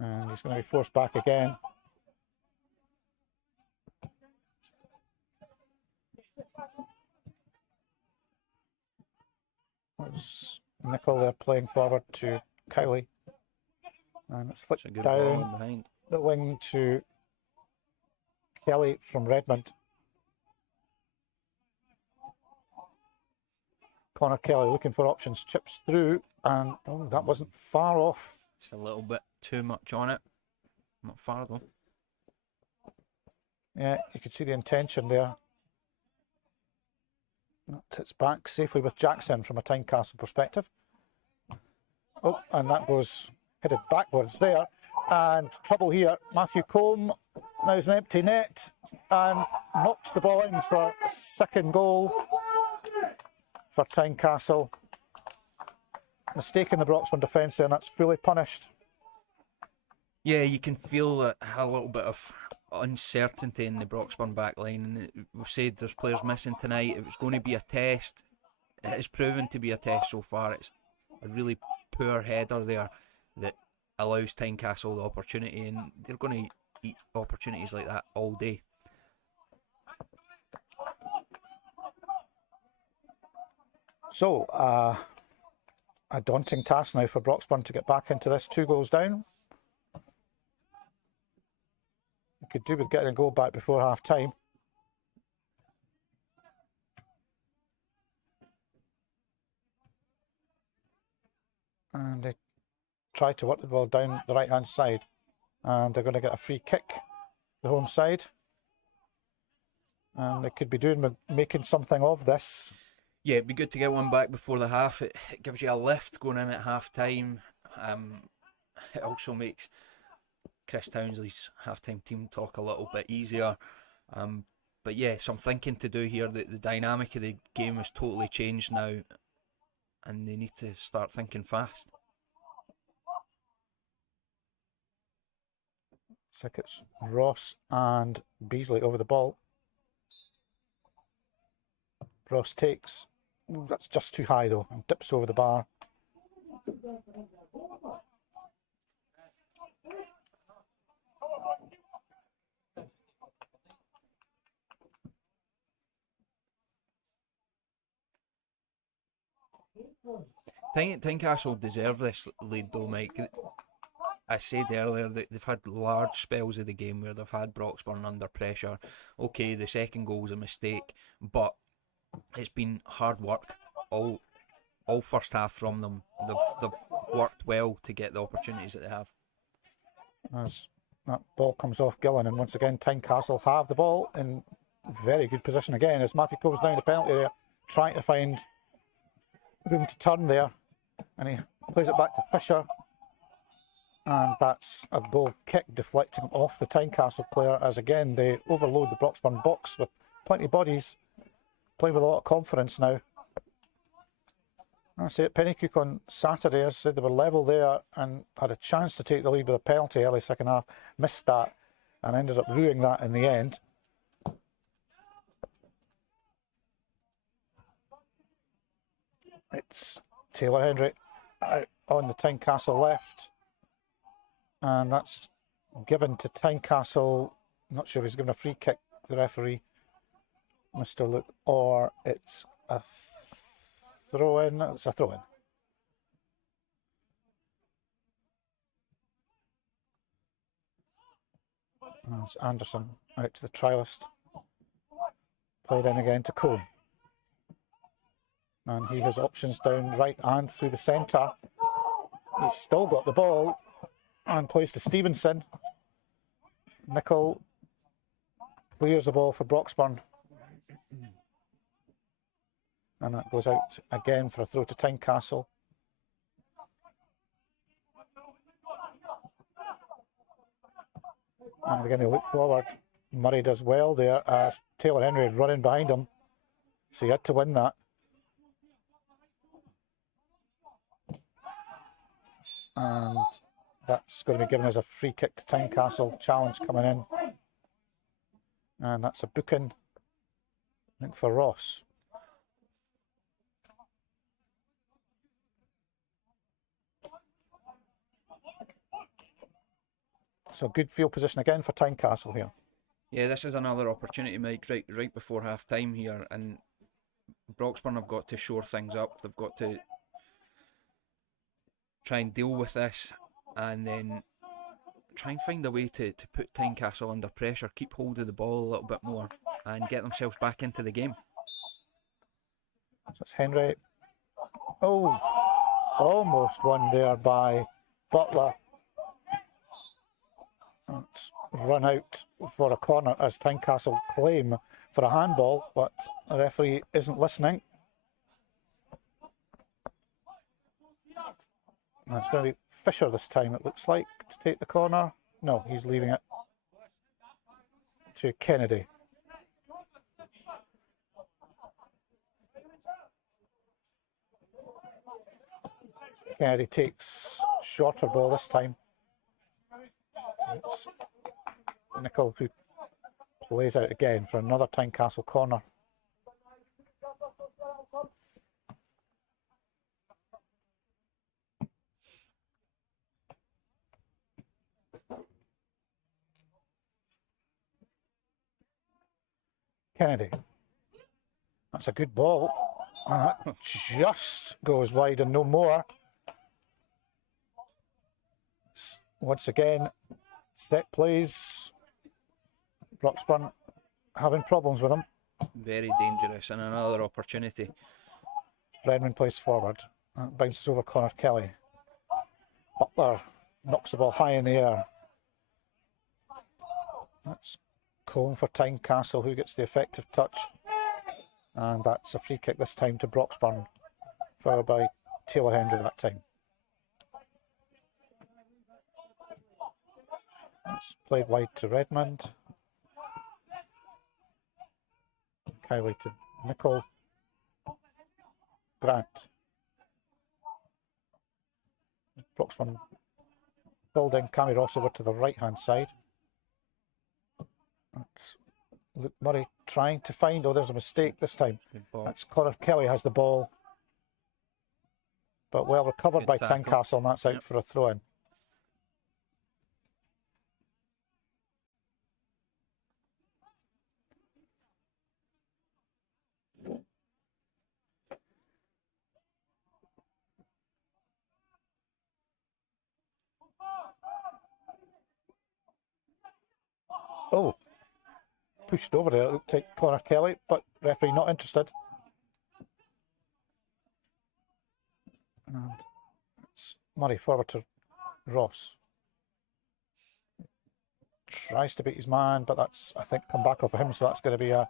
And he's going to be forced back again. There's Nichol there playing forward to Cowley. And it's flicked down the wing to Kelly from Redmond. Connor Kelly looking for options, chips through, and oh, that wasn't far off. Just a little bit too much on it. Not far though. Yeah, you could see the intention there. It's back safely with Jackson from a Tynecastle perspective. Oh, and that goes headed backwards there. And trouble here. Matthew Combe, now it's an empty net and knocks the ball in for a second goal for Tynecastle. Mistake in the Broxburn defence there, and that's fully punished. Yeah, you can feel a little bit of uncertainty in the Broxburn back line, and we've said there's players missing tonight. It was going to be a test. It has proven to be a test so far. It's a really poor header there that allows Tynecastle the opportunity, and they're going to eat opportunities like that all day. So, a daunting task now for Broxburn to get back into this, 2 goals down. You could do with getting a goal back before half time. And they try to work the ball down the right hand side, and they're going to get a free kick, the home side. And they could be making something of this. Yeah, it'd be good to get one back before the half. It gives you a lift going in at half time. It also makes Chris Townsley's half-time team talk a little bit easier. But yeah, some thinking to do here. The dynamic of the game has totally changed now, and they need to start thinking fast. Looks like it's Ross and Beasley over the ball. Ross takes. Ooh, that's just too high though, and dips over the bar. Tynecastle deserve this lead though, Mike. I said earlier that they've had large spells of the game where they've had Broxburn under pressure. Okay, the second goal was a mistake, but it's been hard work all first half from them. They've worked well to get the opportunities that they have. As that ball comes off Gillen, and once again Tynecastle have the ball in very good position again as Matthew goes down the penalty area, trying to find room to turn there, and he plays it back to Fisher, and that's a goal kick deflecting off the Tynecastle player as again they overload the Broxburn box with plenty of bodies, playing with a lot of confidence now. I say at Pennycook on Saturday, as I said, they were level there and had a chance to take the lead with a penalty early second half, missed that and ended up ruining that in the end. It's Taylor Henry out on the Tynecastle left, and that's given to Tynecastle. Not sure if he's given a free kick, the referee, Mr. Luke, or it's a throw in. It's a throw in. And it's Anderson out to the trialist. Played in again to Combe. And he has options down right and through the centre. He's still got the ball and plays to Stevenson. Nicol clears the ball for Broxburn. And that goes out again for a throw to Tynecastle. And again, they look forward. Murray does well there as Taylor Henry is running behind him. So he had to win that. And that's going to be given as a free kick to Tynecastle. Challenge coming in. And that's a booking, I think, for Ross. So good field position again for Tynecastle here. Yeah, this is another opportunity, Mike, right before half time here, and Broxburn have got to shore things up. They've got to try and deal with this and then try and find a way to put Tynecastle under pressure, keep hold of the ball a little bit more and get themselves back into the game. So it's Henry. Oh, almost won there by Butler. It's run out for a corner as Tynecastle claim for a handball, but the referee isn't listening. And it's going to be Fisher this time, it looks like, to take the corner. No, he's leaving it to Kennedy. Kennedy takes shorter ball this time. It's Nicol who plays out again for another Tynecastle corner. Kennedy. That's a good ball. And that just goes wide and no more. Once again, set plays. Broxburn having problems with them. Very dangerous, and another opportunity. Redmond plays forward. Bounces over Connor Kelly. Butler knocks the ball high in the air. That's Cone for Tynecastle, who gets the effective touch. And that's a free kick this time to Broxburn, followed by Taylor Hendry that time. It's played wide to Redmond. Kylie to Nicol. Grant. Broxburn building Cammy Ross over to the right hand side. That's Luke Murray trying to find, there's a mistake this time. That's Connor Kelly has the ball. But well recovered by Tynecastle, and that's out for a throw in. Oh, pushed over there, it looked like Connor Kelly, but referee not interested. And it's Murray forward to Ross. Tries to beat his man, but that's, I think, come back off of him, so that's going to be a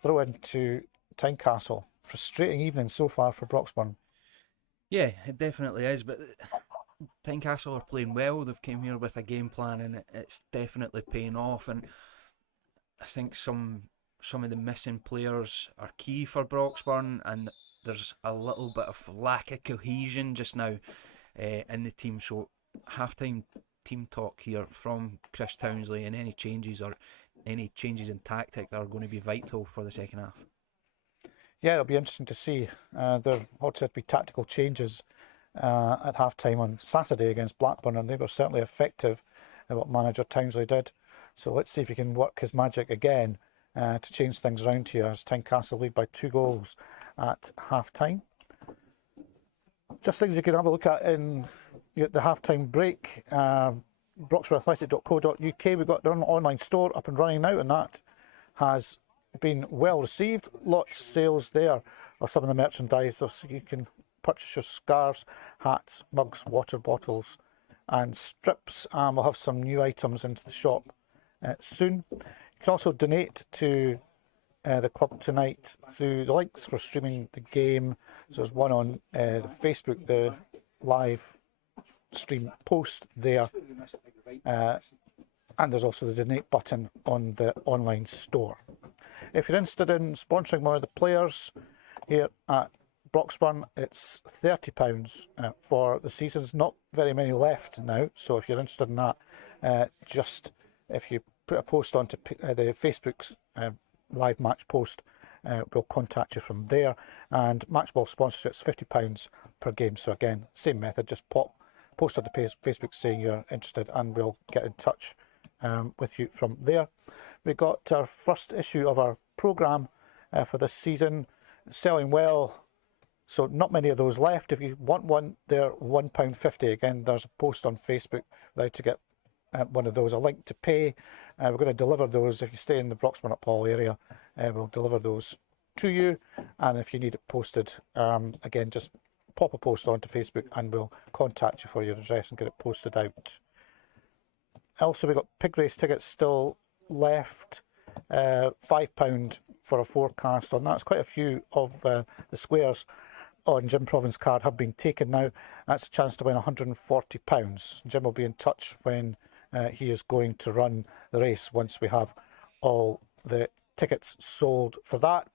throw in to Tynecastle. Frustrating evening so far for Broxburn. Yeah, it definitely is, but Tynecastle are playing well. They've came here with a game plan, and it's definitely paying off. And I think some of the missing players are key for Broxburn, and there's a little bit of lack of cohesion just now in the team. So halftime team talk here from Chris Townsley, and any changes in tactic are going to be vital for the second half. Yeah, it'll be interesting to see. There ought to be tactical changes at half-time on Saturday against Blackburn, and they were certainly effective in what manager Townsley did. So let's see if he can work his magic again to change things around here as Tynecastle lead by 2 goals at half-time. Just things you can have a look at in the half-time break. BroxburnAthletic.co.uk, we've got their online store up and running now, and that has been well received. Lots of sales there of some of the merchandise, so you can purchase your scarves, hats, mugs, water bottles and strips. We'll have some new items into the shop soon. You can also donate to the club tonight through the links for streaming the game. So there's one on Facebook, the live stream post there, and there's also the donate button on the online store. If you're interested in sponsoring one of the players here at Broxburn, it's £30 for the season. There's not very many left now, so if you're interested in that, just if you put a post onto the Facebook live match post, we'll contact you from there. And matchball sponsorship's £50 per game. So again, same method, just post on the Facebook saying you're interested, and we'll get in touch with you from there. We got our first issue of our programme for this season, selling well. So not many of those left. If you want one, they're £1.50. Again, there's a post on Facebook how to get one of those, a link to pay. We're going to deliver those if you stay in the Broxburn Upall area. We'll deliver those to you, and if you need it posted, again, just pop a post onto Facebook and we'll contact you for your address and get it posted out. Also, we've got pig race tickets still left. £5 for a forecast on that. It's quite a few of the squares on Jim Provin's card have been taken now. That's a chance to win £140. Jim will be in touch when he is going to run the race once we have all the tickets sold for that.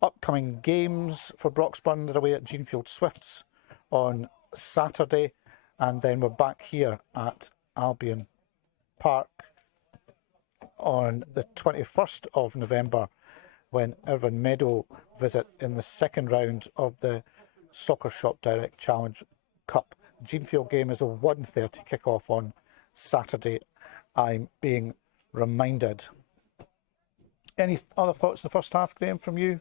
Upcoming games for Broxburn, they're away at Genefield Swifts on Saturday, and then we're back here at Albyn Park on the 21st of November when Irvine Meadow visit in the second round of the Soccer Shop Direct Challenge Cup. The Genefield game is a 1:30 kick-off on Saturday, I'm being reminded. Any other thoughts in the first half, Graham, from you?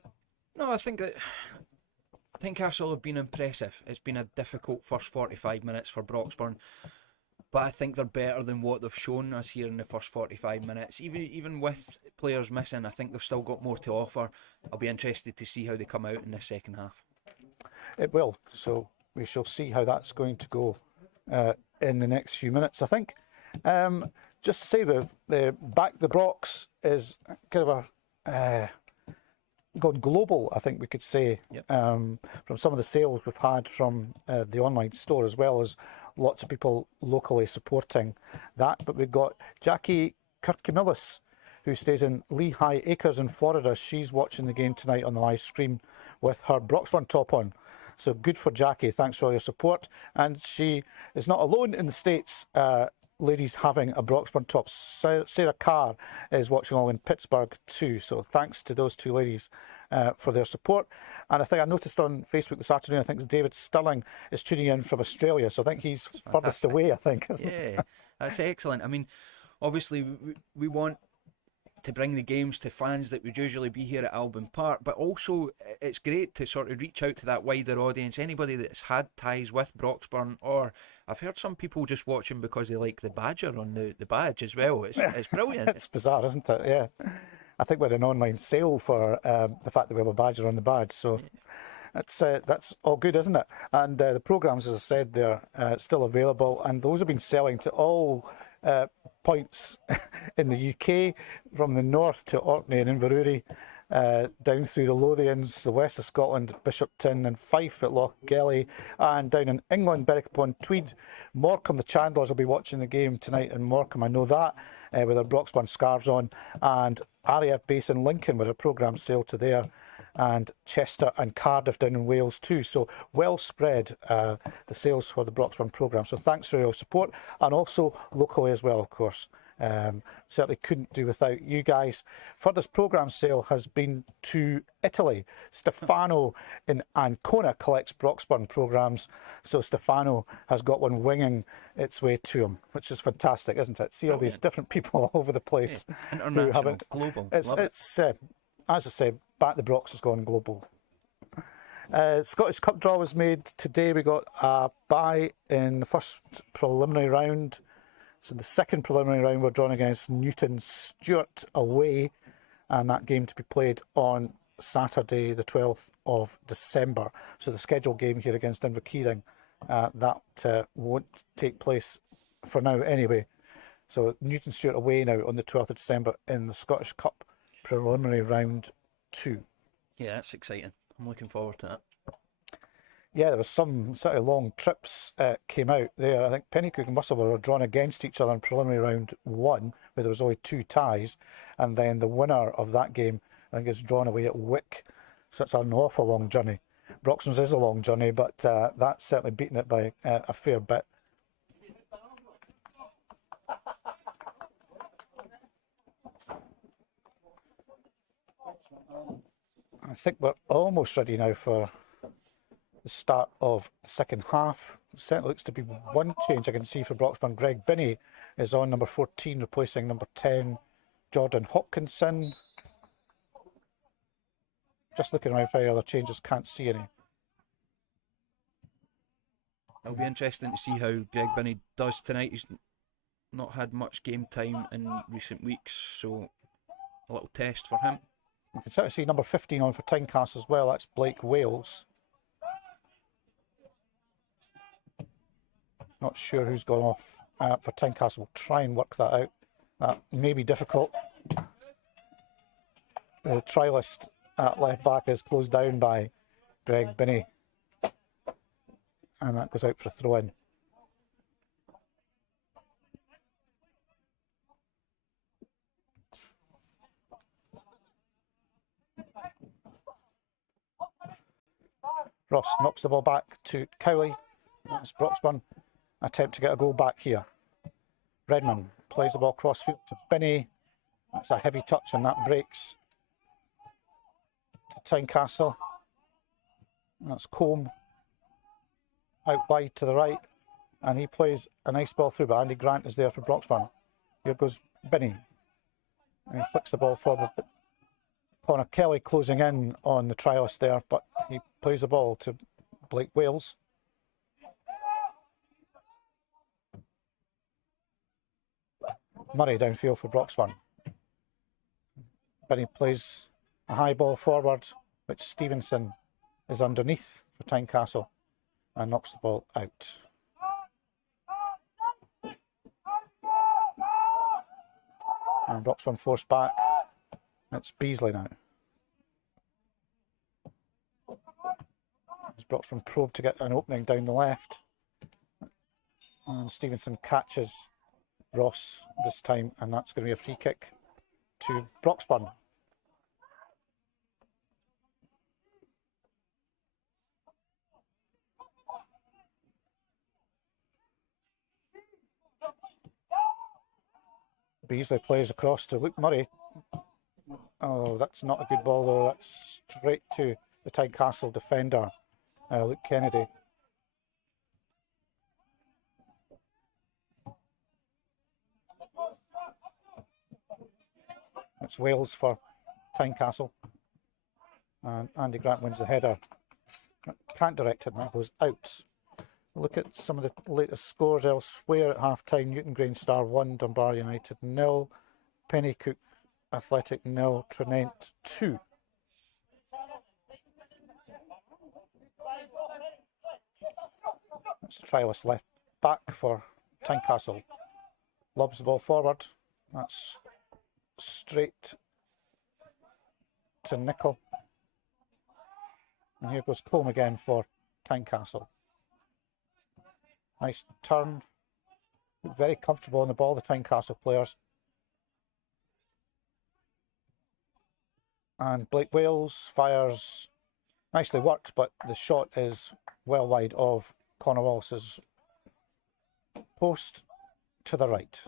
No, I think that Tynecastle have been impressive. It's been a difficult first 45 minutes for Broxburn, but I think they're better than what they've shown us here in the first 45 minutes. Even with players missing, I think they've still got more to offer. I'll be interested to see how they come out in the second half. It will, so we shall see how that's going to go in the next few minutes, I think. Just to say, the Back the Brox is kind of a gone global, I think we could say, Yep. from some of the sales we've had from the online store, as well as lots of people locally supporting that. But we've got Jackie Kirkemillis, who stays in Lehigh Acres in Florida. She's watching the game tonight on the live stream with her Broxburn top on. So good for Jackie. Thanks for all your support. And she is not alone in the States. Ladies having a Broxburn top. Sarah Carr is watching all in Pittsburgh too. So thanks to those two ladies for their support. And I think I noticed on Facebook this afternoon, I think David Stirling is tuning in from Australia. So I think he's furthest away, I think. Yeah, that's excellent. I mean, obviously we want to bring the games to fans that would usually be here at Albyn Park, but also it's great to sort of reach out to that wider audience, anybody that's had ties with Broxburn, or I've heard some people just watching because they like the badger on the badge as well. It's brilliant. It's bizarre, isn't it? Yeah. I think we're an online sale for the fact that we have a badger on the badge, so that's all good, isn't it? And the programmes, as I said, they're still available, and those have been selling to all points in the UK, from the north to Orkney and Inverurie, down through the Lothians, the west of Scotland, Bishopton and Fife at Lochgelly, and down in England, Berwick upon Tweed. Morecambe, the Chandlers will be watching the game tonight in Morecambe, I know that, with their Broxburn scarves on, and RAF base in Lincoln with a programme sale to there, and Chester and Cardiff down in Wales too. So well spread the sales for the Broxburn programme. So thanks for your support, and also locally as well, of course. Certainly couldn't do without you guys. Furthest programme sale has been to Italy. Stefano in Ancona collects Broxburn programmes, so Stefano has got one winging its way to him, which is fantastic, isn't it? See all these different people all over the place. Yeah. International, global. It's as I say, Back the Brox has gone global. Scottish Cup draw was made today. We got a bye in the first preliminary round. So the second preliminary round, we're drawn against Newton Stewart away, and that game to be played on Saturday, the 12th of December. So the scheduled game here against Inverkeithing, that won't take place for now anyway. So Newton Stewart away now on the 12th of December in the Scottish Cup preliminary round 2. Yeah, that's exciting. I'm looking forward to that. Yeah, there was some sort of long trips came out there. I think Pennycook and Musselburgh were drawn against each other in preliminary round 1, where there was only 2 ties, and then the winner of that game, I think, is drawn away at Wick. So it's an awful long journey. Broxham's is a long journey, but that's certainly beaten it by a fair bit. I think we're almost ready now for the start of the second half. It certainly looks to be one change I can see for Broxburn. Greg Binney is on number 14, replacing number 10, Jordan Hopkinson. Just looking around for any other changes, can't see any. It'll be interesting to see how Greg Binney does tonight. He's not had much game time in recent weeks, so a little test for him. You can certainly see number 15 on for Tynecastle as well. That's Blake Wales. Not sure who's gone off for Tynecastle will try and work that out. That may be difficult. The trialist at left back is closed down by Greg Binney, and that goes out for a throw in. Ross knocks the ball back to Cowley. That's Broxburn. Attempt to get a goal back here. Redmond plays the ball crossfield to Binney. That's a heavy touch and that breaks to Tynecastle. That's Combe out wide to the right, and he plays a nice ball through, but Andy Grant is there for Broxburn. Here goes Binney, and he flicks the ball forward. Connor Kelly closing in on the trialist there, but he plays the ball to Blake Wales. Murray downfield for Broxburn. Binney plays a high ball forward, which Stevenson is underneath for Tynecastle and knocks the ball out. And Broxburn forced back. It's Beasley now. As Broxburn probe to get an opening down the left. And Stevenson catches Ross this time, and that's going to be a free kick to Broxburn. Beasley plays across to Luke Murray. Oh, that's not a good ball though. That's straight to the Tynecastle defender, Luke Kennedy. It's Wales for Tynecastle. And Andy Grant wins the header. Can't direct it, and that goes out. Look at some of the latest scores elsewhere at half-time. Newton Grange Star 1, Dunbar United 0, Pennycook Athletic 0, Tranent 2. That's the trialist left back for Tynecastle. Lobs the ball forward. That's straight to Nicol. And here goes Combe again for Tynecastle. Nice turn. Very comfortable on the ball, the Tynecastle players. And Blake Wales fires. Nicely worked, but the shot is well wide of Connor Wallace's post to the right.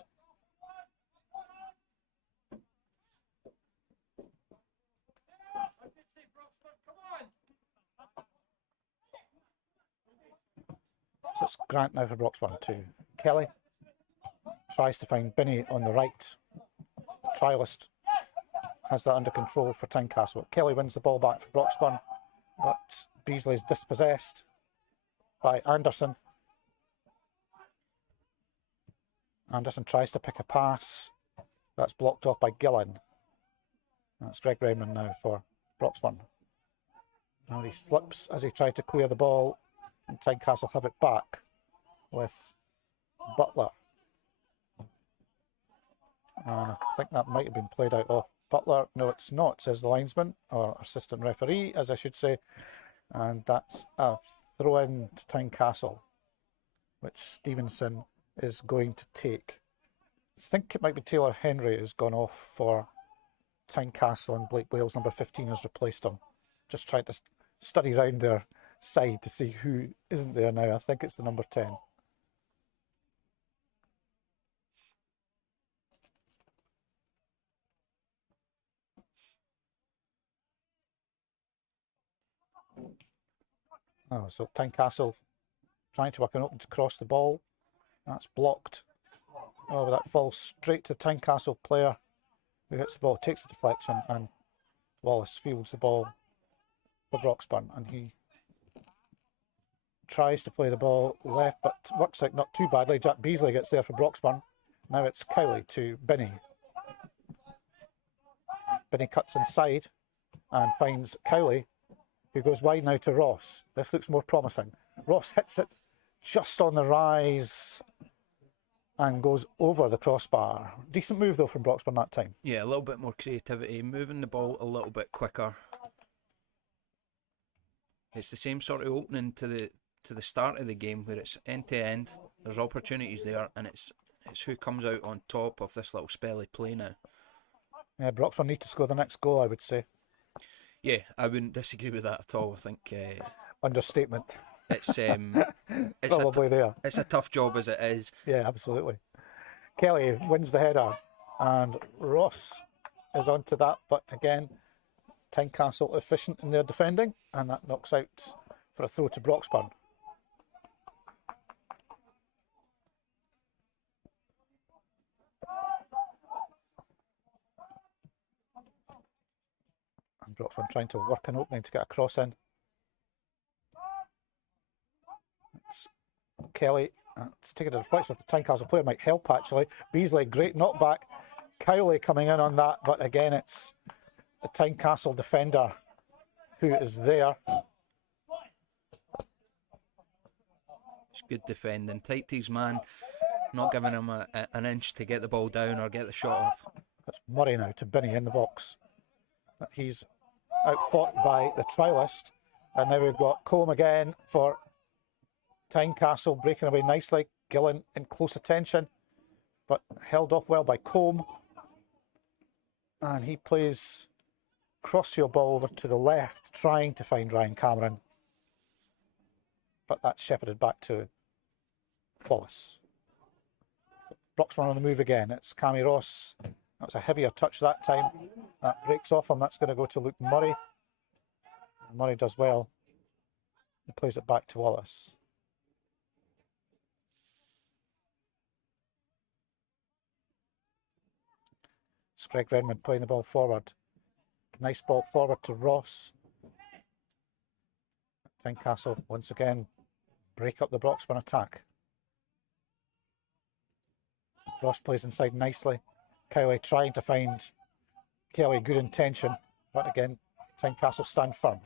So it's Grant now for Broxburn to Kelly. Tries to find Binney on the right. The trialist has that under control for Tynecastle. Kelly wins the ball back for Broxburn, but Beasley is dispossessed by Anderson. Anderson tries to pick a pass. That's blocked off by Gillen. That's Greg Redmond now for Broxburn. Now he slips as he tried to clear the ball, and Tynecastle have it back with Butler. And I think that might have been played out off Butler. No, it's not, says the linesman, or assistant referee, as I should say. And that's a throw in to Tynecastle, which Stevenson is going to take. I think it might be Taylor Henry who's gone off for Tynecastle, and Blake Wales, number 15, has replaced him. Just trying to study round their side to see who isn't there now. I think it's the number 10. Oh, so Tynecastle trying to work an open to cross the ball. That's blocked. Oh, that falls straight to the Tynecastle player who hits the ball, takes the deflection, and Wallace fields the ball for Broxburn, and he tries to play the ball left, but works out not too badly. Jack Beasley gets there for Broxburn. Now it's Cowley to Binney. Binney cuts inside and finds Cowley, who goes wide now to Ross. This looks more promising. Ross hits it just on the rise. and goes over the crossbar. Decent move though from Broxburn that time. Yeah, a little bit more creativity, moving the ball a little bit quicker. It's the same sort of opening to the start of the game where it's end to end. There's opportunities there, and it's who comes out on top of this little spell of play now. Yeah, Broxburn need to score the next goal, I would say. Yeah, I wouldn't disagree with that at all. I think Understatement. it's Probably there. It's a tough job as it is. Yeah, absolutely. Kelly wins the header, and Ross is onto that, but again, Tynecastle efficient in their defending, and that knocks out for a throw to Broxburn. And Broxburn trying to work an opening to get a cross in. It's Kelly. It's taking a deflection of the Tynecastle player, might help actually. Beasley, great knockback. Cowley coming in on that, but again it's the Tynecastle defender who is there. It's good defending. Tight to his man, not giving him an inch to get the ball down or get the shot off. That's Murray now to Binney in the box. He's outfought by the trialist. And now we've got Combe again for Tynecastle, breaking away nicely. Gillen in close attention, but held off well by Combe. And he plays cross-field ball over to the left, trying to find Ryan Cameron. But that's shepherded back to Wallace. Broxburn on the move again. It's Cammy Ross. That was a heavier touch that time. That breaks off him. That's going to go to Luke Murray. Murray does well. He plays it back to Wallace. It's Greg Redmond playing the ball forward. Nice ball forward to Ross. Tynecastle once again break up the Broxburn attack. Ross plays inside nicely. Cowley trying to find Kelly, good intention, but again Tynecastle stand firm.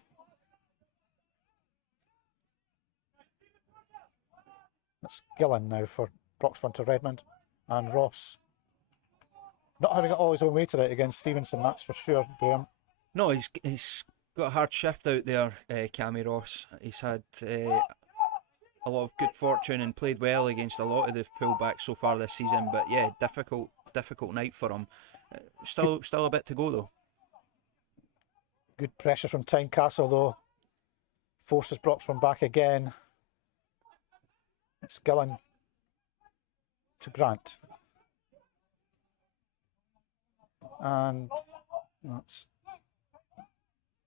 It's Gillen now for Broxburn to Redmond, and Ross not having it all his own way today against Stevenson, that's for sure, Graham. No, he's got a hard shift out there, Cammy Ross. He's had a lot of good fortune and played well against a lot of the fullbacks so far this season. But yeah, difficult night for him. Still a bit to go though. Good pressure from Tynecastle though. Forces Broxburn back again. It's Gillen to Grant. And that's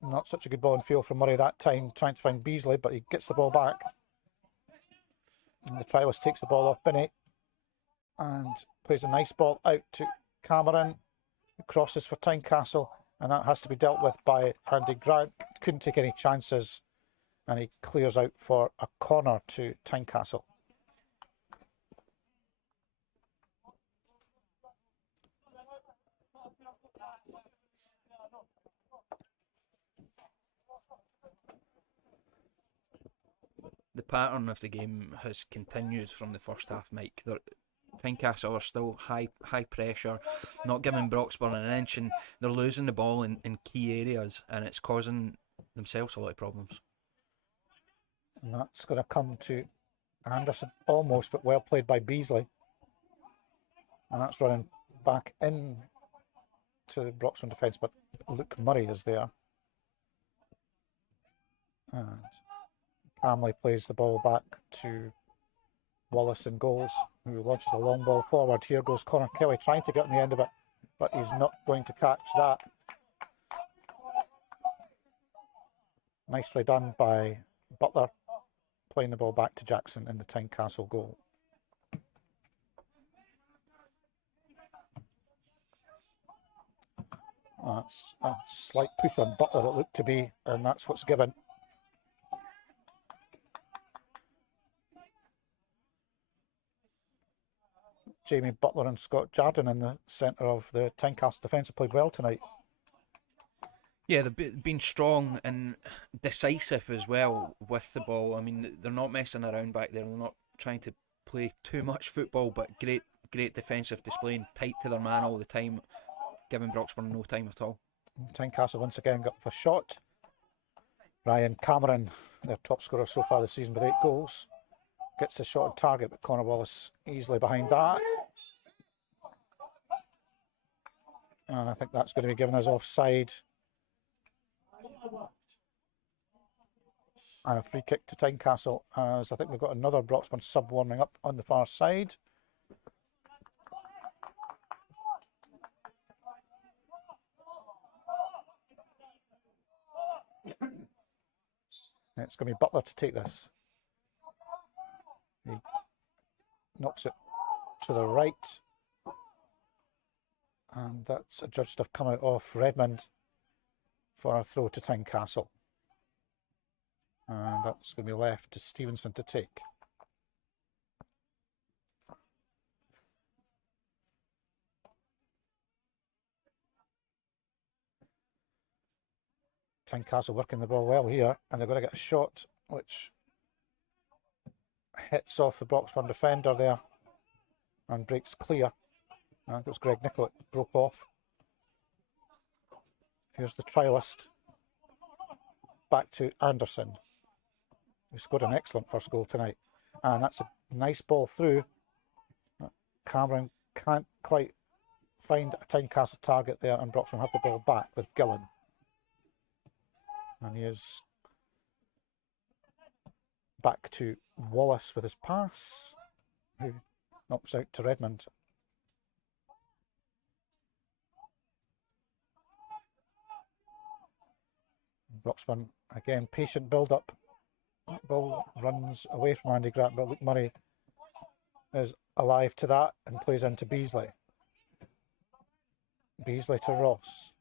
not such a good ball in field from Murray that time, trying to find Beasley, but he gets the ball back. And the trialist takes the ball off Binney and plays a nice ball out to Cameron, who crosses for Tynecastle, and that has to be dealt with by Andy Grant. Couldn't take any chances, and he clears out for a corner to Tynecastle. The pattern of the game has continued from the first half, Mike. Tynecastle are still high pressure, not giving Broxburn an inch, and they're losing the ball in key areas, and it's causing themselves a lot of problems. And that's going to come to Anderson almost, but well played by Beasley. And that's running back in to the Broxburn defence, but Luke Murray is there. And Camley plays the ball back to Wallace in goals, who launches a long ball forward. Here goes Connor Kelly trying to get on the end of it, but he's not going to catch that. Nicely done by Butler, playing the ball back to Jackson in the Tynecastle goal. That's a slight push on Butler, it looked to be, and that's what's given. Jamie Butler and Scott Jardine in the centre of the Tynecastle defence have played well tonight. Yeah, they've been strong and decisive as well with the ball. I mean, they're not messing around back there. They're not trying to play too much football, but great great defensive display and tight to their man all the time, giving Broxburn no time at all. Tynecastle once again got the shot. Ryan Cameron, their top scorer so far this season with 8 goals, gets the shot on target, but Connor Wallace easily behind that. And I think that's going to be given as offside. And a free kick to Tynecastle, as I think we've got another Broxburn sub warming up on the far side. It's going to be Butler to take this. He knocks it to the right. And that's adjudged to have come out off Redmond for a throw to Tynecastle. And that's going to be left to Stevenson to take. Tynecastle working the ball well here, and they're going to get a shot which hits off the Broxburn defender there and breaks clear. I think it was Greg Nichol that broke off. Here's the trialist. Back to Anderson, who scored an excellent first goal tonight. And that's a nice ball through. Cameron can't quite find a Tynecastle target there, and Broxburn have the ball back with Gillen. And he is back to Wallace with his pass, who knocks out to Redmond. Broxburn again, patient build up. That ball runs away from Andy Grant, but Luke Murray is alive to that and plays into Beasley. Beasley to Ross.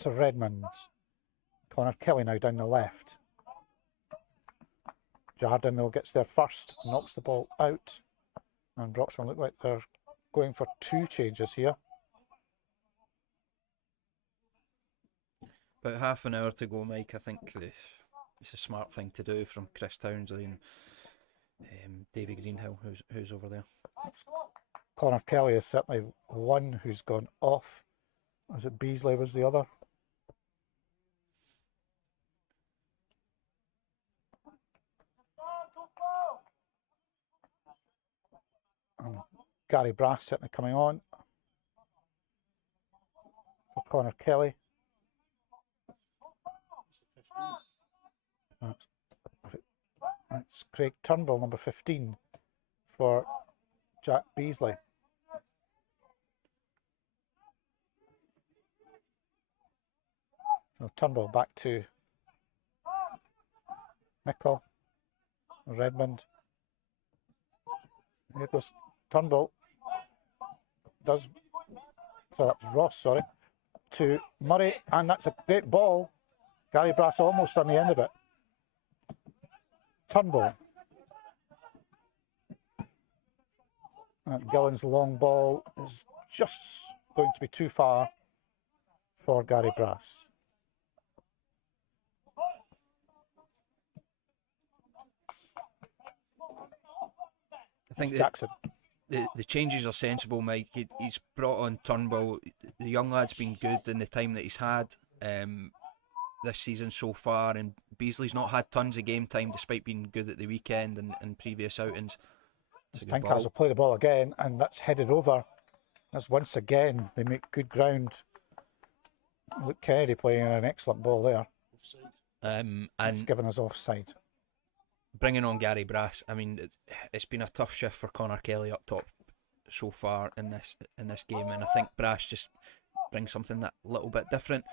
To Redmond. Connor Kelly now down the left. Jardine though gets there first, knocks the ball out, and Broxburn look like they're going for 2 changes here. About half an hour to go, Mike. I think it's a smart thing to do from Chris Townsley and Davy Greenhill, who's over there. Connor Kelly is certainly one who's gone off. Was it Beasley was the other? And Gary Brass certainly coming on for Connor Kelly. That's Craig Turnbull, number 15, for Jack Beasley. So Turnbull back to Nichol, Redmond. Here goes Turnbull. So that's Ross, sorry, to Murray, and that's a great ball. Gary Brass almost on the end of it. Turnbull. And Gillen's long ball is just going to be too far for Gary Brass. I think Jackson. The changes are sensible, Mike. He's brought on Turnbull. The young lad's been good in the time that he's had this season so far, and Beasley's not had tons of game time despite being good at the weekend and previous outings. Tynecastle play the ball again, and that's headed over. As once again they make good ground. Luke Kennedy playing an excellent ball there. And given us offside. Bringing on Gary Brass, I mean, it's been a tough shift for Connor Kelly up top so far in this game, and I think Brass just brings something that little bit different.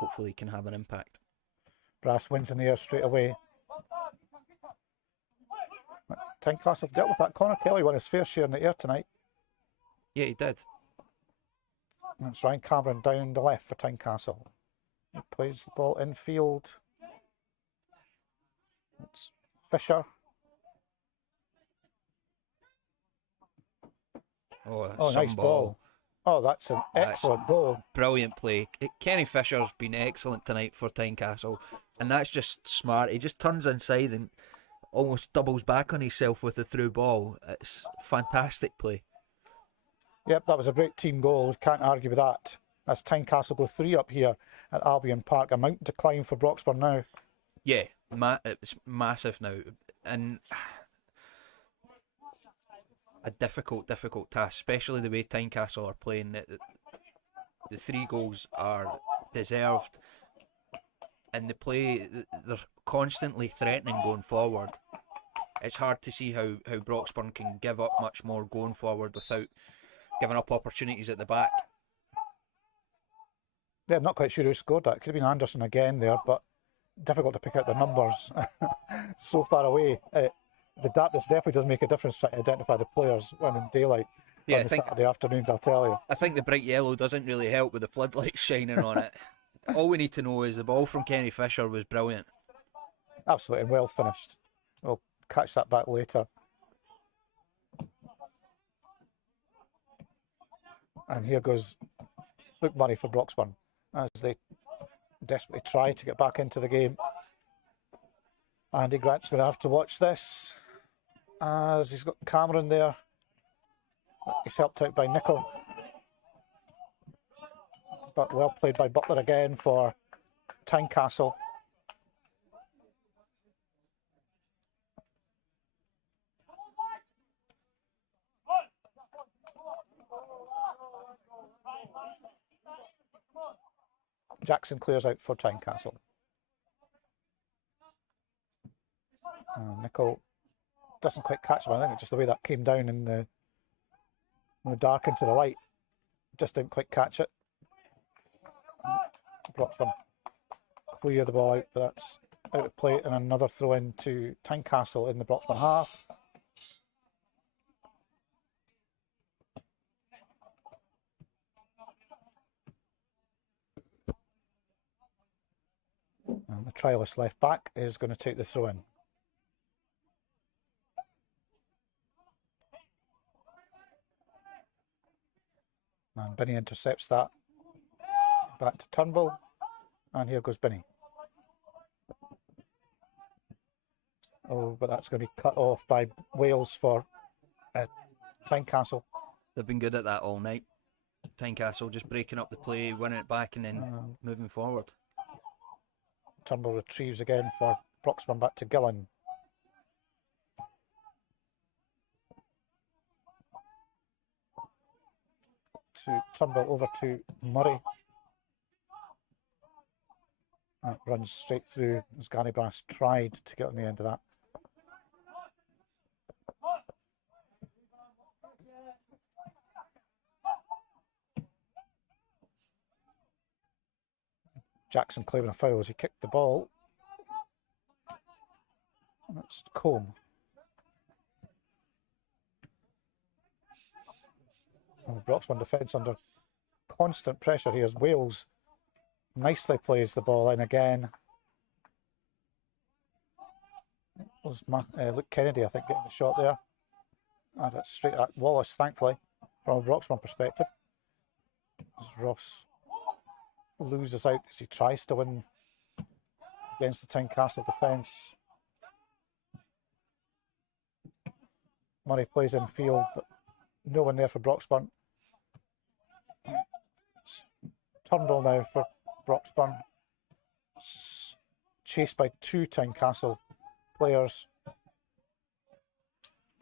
Hopefully he can have an impact. Brass wins in the air straight away. Tynecastle have dealt with that. Connor Kelly won his fair share in the air tonight. Yeah, he did. That's Ryan Cameron down the left for Tynecastle. He plays the ball infield. It's Fisher. Oh, that's nice some ball. Oh, that's an excellent goal. Brilliant play. Kenny Fisher's been excellent tonight for Tynecastle, and that's just smart. He just turns inside and almost doubles back on himself with the through ball. It's fantastic play. Yep, that was a great team goal. Can't argue with that. As Tynecastle go 3 up here at Albyn Park. A mountain to climb for Broxburn now. Yeah, it's massive now. And a difficult task, especially the way Tynecastle are playing. The 3 goals are deserved. And the play, they're constantly threatening going forward. It's hard to see how Broxburn can give up much more going forward without giving up opportunities at the back. Yeah, I'm not quite sure who scored that. Could have been Anderson again there, but difficult to pick out the numbers. So far away. The darkness definitely does make a difference trying to identify the players when in daylight. Yeah, on the Saturday afternoons, I'll tell you. I think the bright yellow doesn't really help with the floodlights shining on it. All we need to know is the ball from Kenny Fisher was brilliant. Absolutely, and well finished. We'll catch that back later. And here goes Luke Murray for Broxburn as they desperately try to get back into the game. Andy Grant's going to have to watch this as he's got Cameron there. He's helped out by Nicol. But well played by Butler again for Tynecastle. Jackson clears out for Tynecastle. Nicol doesn't quite catch him. I think it's just the way that came down in the dark into the light. Just didn't quite catch it. Broxburn clear the ball out, but that's out of play, and another throw in to Tynecastle in the Broxburn half. And the trialist left back is going to take the throw in. And Binney intercepts that. Back to Turnbull. And here goes Binney. Oh, but that's going to be cut off by Wales for Tynecastle. They've been good at that all night. Tynecastle just breaking up the play, winning it back and then moving forward. Turnbull retrieves again for Broxburn, back to Gillen. To Turnbull over to Murray. That runs straight through as Gary Brass tried to get on the end of that. Jackson claiming a foul as he kicked the ball. That's Combe. And the Broxburn defence under constant pressure here as Wales nicely plays the ball in again. It was Luke Kennedy, I think, getting the shot there. And it's straight at Wallace, thankfully, from a Broxburn perspective. As Ross loses out as he tries to win against the Tynecastle defence. Murray plays in field, but no one there for Broxburn. Turnbull now for Broxburn. Chased by 2 Tynecastle players.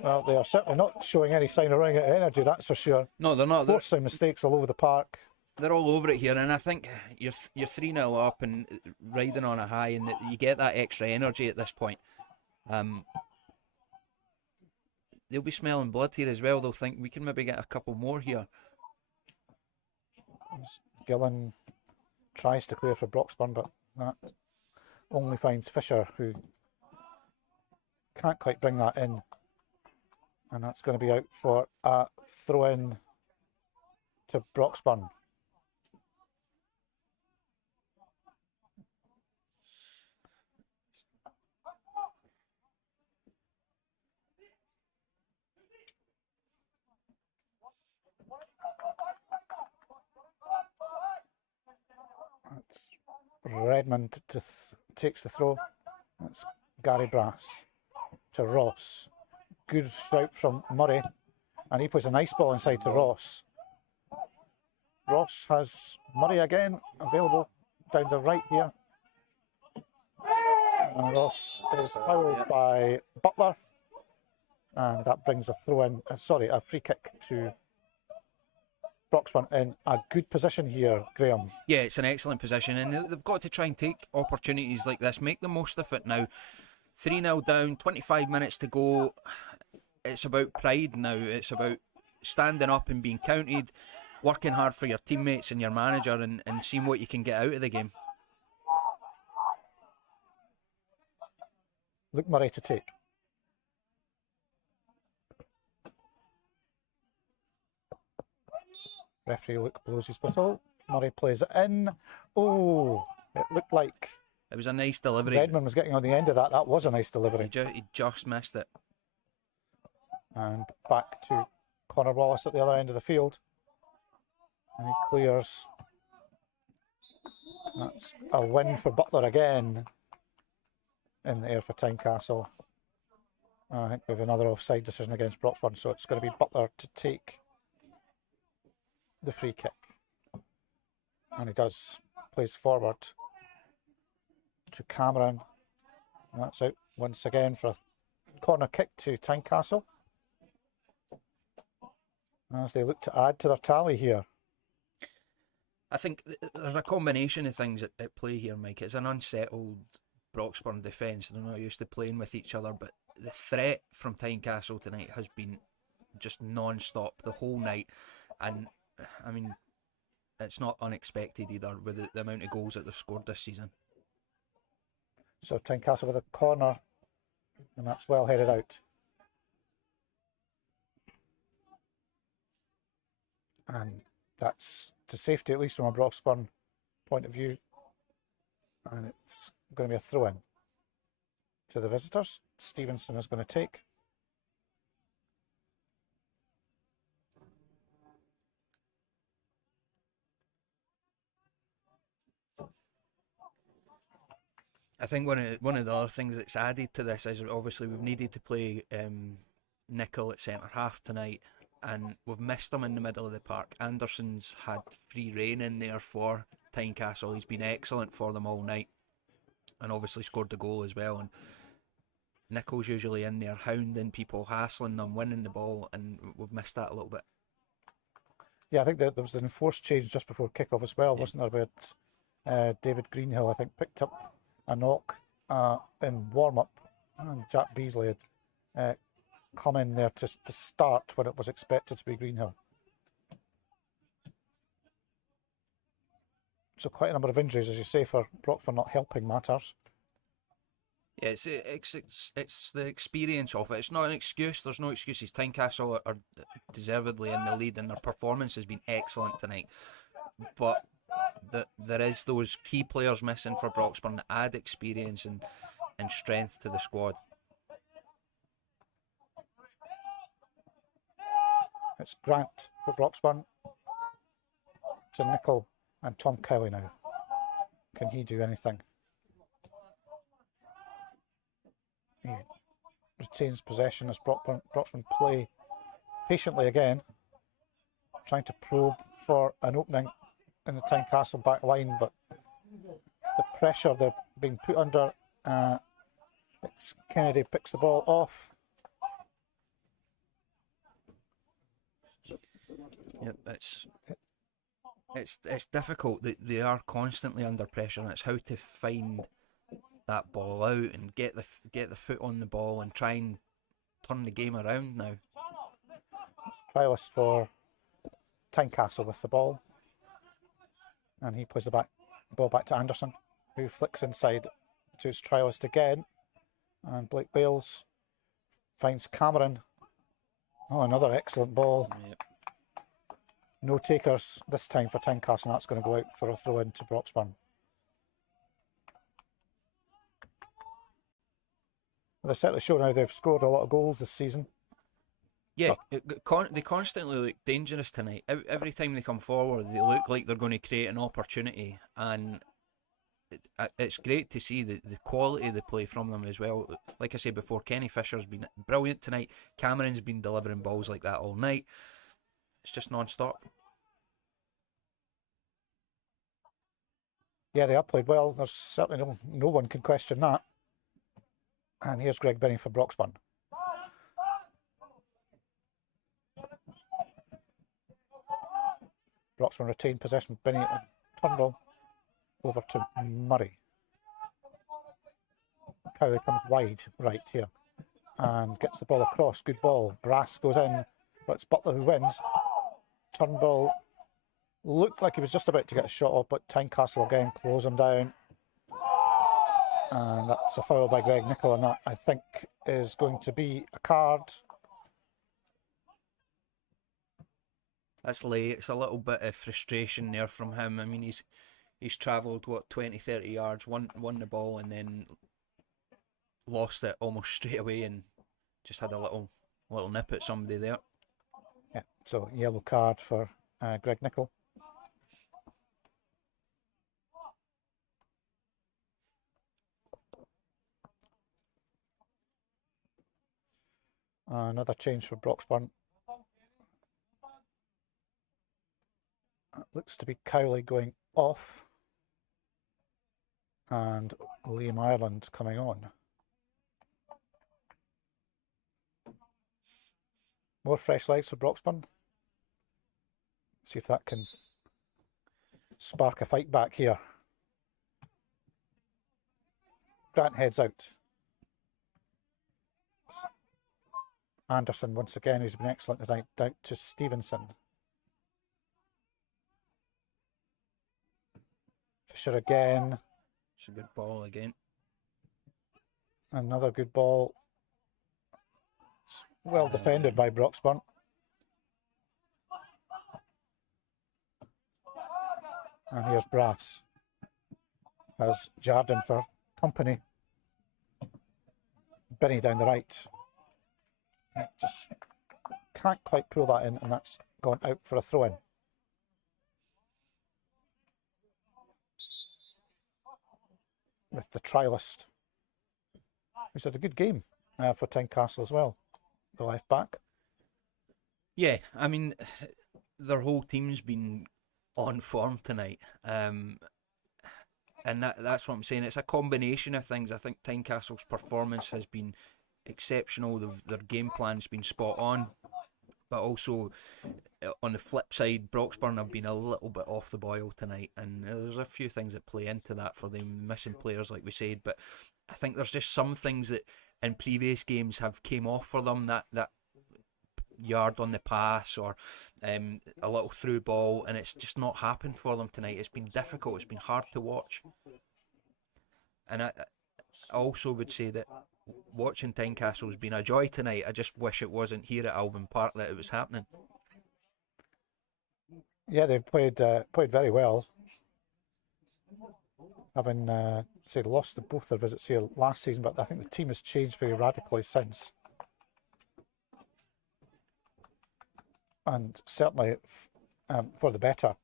Well, they are certainly not showing any sign of running out of energy, that's for sure. No, they're not. Forcing mistakes all over the park. They're all over it here, and I think you're 3-0 up and riding on a high, and you get that extra energy at this point. They'll be smelling blood here as well. They'll think we can maybe get a couple more here. Gillen tries to clear for Broxburn, but that only finds Fisher, who can't quite bring that in. And that's going to be out for a throw-in to Broxburn. Redmond takes the throw. That's Gary Brass. to Ross. Good shout from Murray, and he puts a nice ball inside to Ross. Ross has Murray again available down the right here. And Ross is fouled by Butler. And that brings a throw in, a free kick to Broxburn in a good position here, Graham. Yeah, it's an excellent position, and they've got to try and take opportunities like this, make the most of it now. 3-0 down, 25 minutes to go. It's about pride now. It's about standing up and being counted, working hard for your teammates and your manager, and seeing what you can get out of the game. Luke Murray to take. Referee Luke blows his whistle. Murray plays it in. Oh, it looked like it was a nice delivery. Redmond was getting on the end of that. That was a nice delivery. He just missed it. And back to Connor Wallace at the other end of the field. And he clears. That's a win for Butler again. In the air for Tynecastle. I think we have another offside decision against Broxburn, so it's going to be Butler to take the free kick. And he does. Plays forward to Cameron. And that's out once again for a corner kick to Tynecastle. As they look to add to their tally here. I think there's a combination of things at play here, Mike. It's an unsettled Broxburn defence. They're not used to playing with each other, but the threat from Tynecastle tonight has been just non-stop the whole night. And I mean, it's not unexpected either with the amount of goals that they've scored this season. So Tynecastle with a corner, and that's well headed out. And that's to safety, at least from a Broxburn point of view. And it's going to be a throw-in to the visitors. Stevenson is going to take. I think one of the other things that's added to this is obviously we've needed to play Nicol at centre half tonight, and we've missed him in the middle of the park. Anderson's had free rein in there for Tynecastle. He's been excellent for them all night, and obviously scored the goal as well. And Nicol's usually in there hounding people, hassling them, winning the ball, and we've missed that a little bit. Yeah, I think there was an enforced change just before kick-off as well, wasn't there? About David Greenhill, I think, picked up a knock in warm-up, and Jack Beasley had come in there to start when it was expected to be Greenhill. So quite a number of injuries, as you say, for Broxburn not helping matters. Yeah, it's the experience of it. It's not an excuse. There's no excuses. Tynecastle are deservedly in the lead, and their performance has been excellent tonight. But there is those key players missing for Broxburn that add experience and strength to the squad. It's Grant for Broxburn to Nicol and Tom Cowie now. Can he do anything? He retains possession as Broxburn play patiently again, trying to probe for an opening in the Tynecastle back line, but the pressure they're being put under, it's Kennedy picks the ball off. Yeah, it's difficult. They are constantly under pressure, and it's how to find that ball out and get the foot on the ball and try and turn the game around now. It's trialist for Tynecastle with the ball, and he plays the ball back to Anderson, who flicks inside to his trialist again, and Blake Bales finds Cameron. Oh, another excellent ball. Yep. No takers this time for Tynecastle, and that's going to go out for a throw in to Broxburn. They certainly show now they've scored a lot of goals this season. Yeah, they constantly look dangerous tonight. Every time they come forward, they look like they're going to create an opportunity, and it's great to see the quality of the play from them as well. Like I said before, Kenny Fisher's been brilliant tonight. Cameron's been delivering balls like that all night. It's just non-stop. Yeah, they have played well. There's certainly no one can question that. And here's Greg Binney for Broxburn. Broxburn retain possession. Binney and Turnbull over to Murray. Cowley comes wide right here and gets the ball across. Good ball. Brass goes in, but it's Butler who wins. Turnbull looked like he was just about to get a shot off, but Tynecastle again close him down. And that's a foul by Greg Nicholl, and that I think is going to be a card. That's late. It's a little bit of frustration there from him. I mean, he's travelled, 20-30 yards, won the ball, and then lost it almost straight away, and just had a little nip at somebody there. Yeah, so yellow card for Greg Nicholl. Another change for Broxburn. It looks to be Cowley going off and Liam Ireland coming on. More fresh lights for Broxburn. See if that can spark a fight back here. Grant heads out. Anderson once again, who's been excellent tonight, down to Stevenson. Fisher again. It's a good ball again. Another good ball. It's well defended by Broxburn. And here's Brass. As Jardine for company. Binney down the right. Just can't quite pull that in, and that's gone out for a throw-in. With the trialist, who's had a good game for Tynecastle as well, the left back. Yeah, I mean, their whole team's been on form tonight, and that's what I'm saying. It's a combination of things. I think Tynecastle's performance has been exceptional. Their game plan's been spot on, but also on the flip side, Broxburn have been a little bit off the boil tonight, and there's a few things that play into that for them missing players, like we said. But I think there's just some things that in previous games have came off for them, that yard on the pass or a little through ball, and it's just not happened for them tonight. It's been difficult. It's been hard to watch, and I also would say that watching Tynecastle has been a joy tonight. I just wish it wasn't here at Albyn Park that it was happening. Yeah, they've played very well. Having lost both their visits here last season, but I think the team has changed very radically since. And certainly for the better,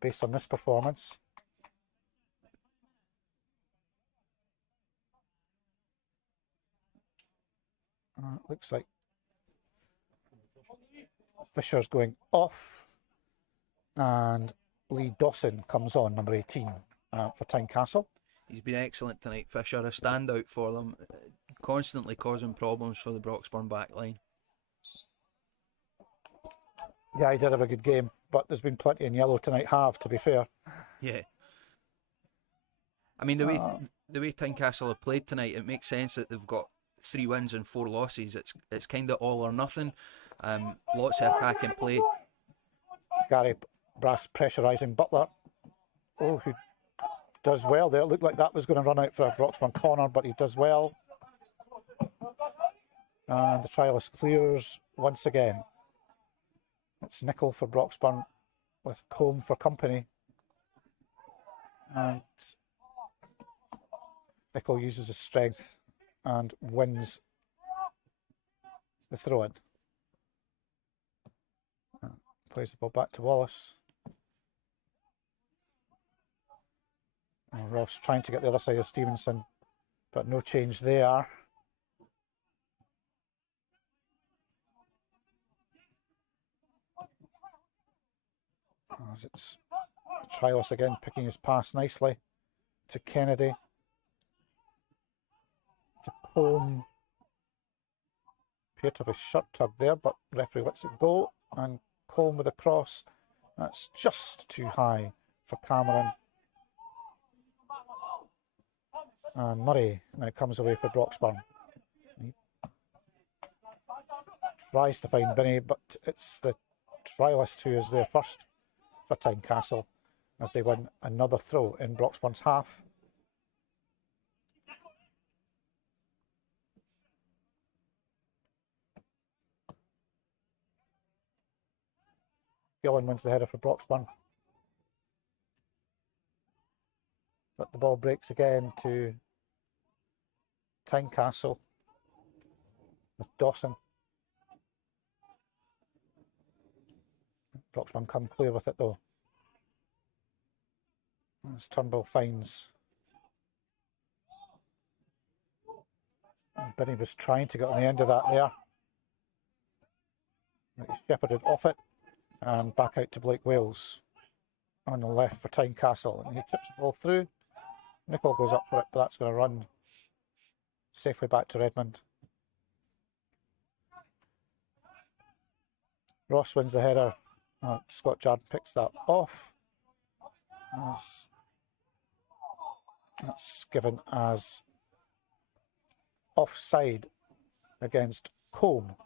based on this performance. Looks like Fisher's going off, and Lee Dawson comes on, number 18, for Tynecastle. He's been excellent tonight, Fisher, a standout for them, constantly causing problems for the Broxburn back line. Yeah, he did have a good game, but there's been plenty in yellow tonight, to be fair. Yeah. I mean, the way Tynecastle have played tonight, it makes sense that they've got 3 wins and 4 losses. It's kind of all or nothing. Lots of attacking play. Gary Brass pressurising Butler. Oh, who does well there. It looked like that was going to run out for a Broxburn corner, but he does well. And the trialist clears once again. It's Nicholl for Broxburn with Combe for company. And Nicholl uses his strength and wins the throw-in. Plays the ball back to Wallace. And Ross trying to get the other side of Stevenson, but no change there. As it's Trios again, picking his pass nicely to Kennedy. To Combe. Appeared to have a shirt tug there, but referee lets it go. And Combe with a cross. That's just too high for Cameron. And Murray now comes away for Broxburn. He tries to find Binney, but it's the trialist who is there first for Tynecastle as they win another throw in Broxburn's half. Gillen wins the header for Broxburn. But the ball breaks again to Tynecastle with Dawson. Broxburn come clear with it though. As Turnbull finds Binney was trying to get on the end of that there. He shepherded off it and back out to Blake Wales on the left for Tynecastle, and he chips the ball through. Nicol goes up for it, but that's going to run safely back to Redmond. Ross wins the header. Scott Jarden picks that off. That's given as offside against Combe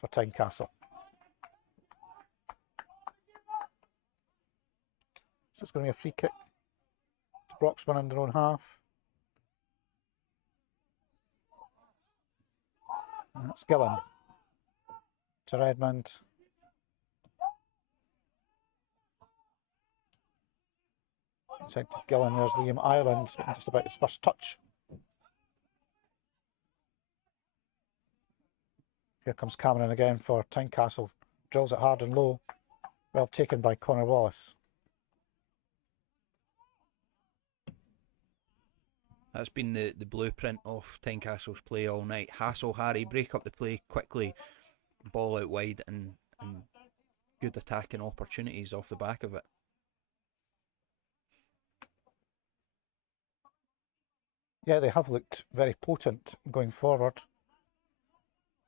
for Tynecastle. So it's going to be a free kick to Broxburn in their own half. And it's Gillen to Redmond. Inside to Gillen, there's Liam Ireland, getting just about his first touch. Here comes Cameron again for Tynecastle. Drills it hard and low. Well taken by Connor Wallace. That's been the blueprint of Tynecastle's play all night. Hassle Harry, break up the play quickly, ball out wide, and good attacking opportunities off the back of it. Yeah, they have looked very potent going forward.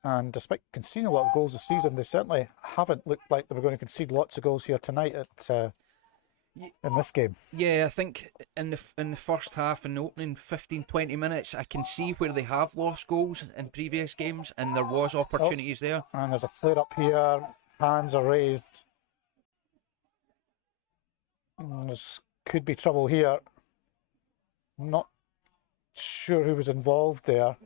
And despite conceding a lot of goals this season, they certainly haven't looked like they were going to concede lots of goals here tonight in this game. Yeah, I think in the first half, in the opening 15-20 minutes, I can see where they have lost goals in previous games, and there was opportunities there. And there's a flare up here. Hands are raised. And there's could be trouble here. Not sure who was involved there.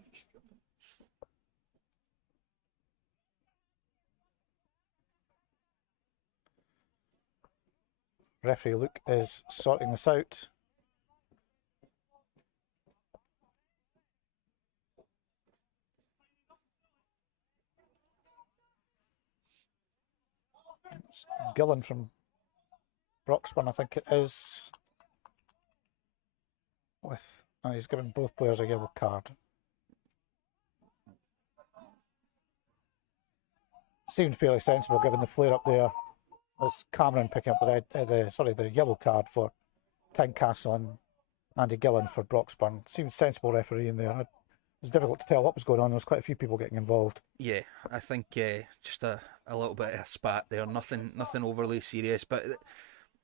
Referee Luke is sorting this out. It's Gillen from Broxburn, I think it is. He's given both players a yellow card. Seemed fairly sensible given the flare up there. As Cameron picking up the yellow card for Tynecastle and Andy Gillen for Broxburn. Seemed sensible refereeing there. It was difficult to tell what was going on. There was quite a few people getting involved. Yeah, I think just a little bit of a spat there. Nothing overly serious, but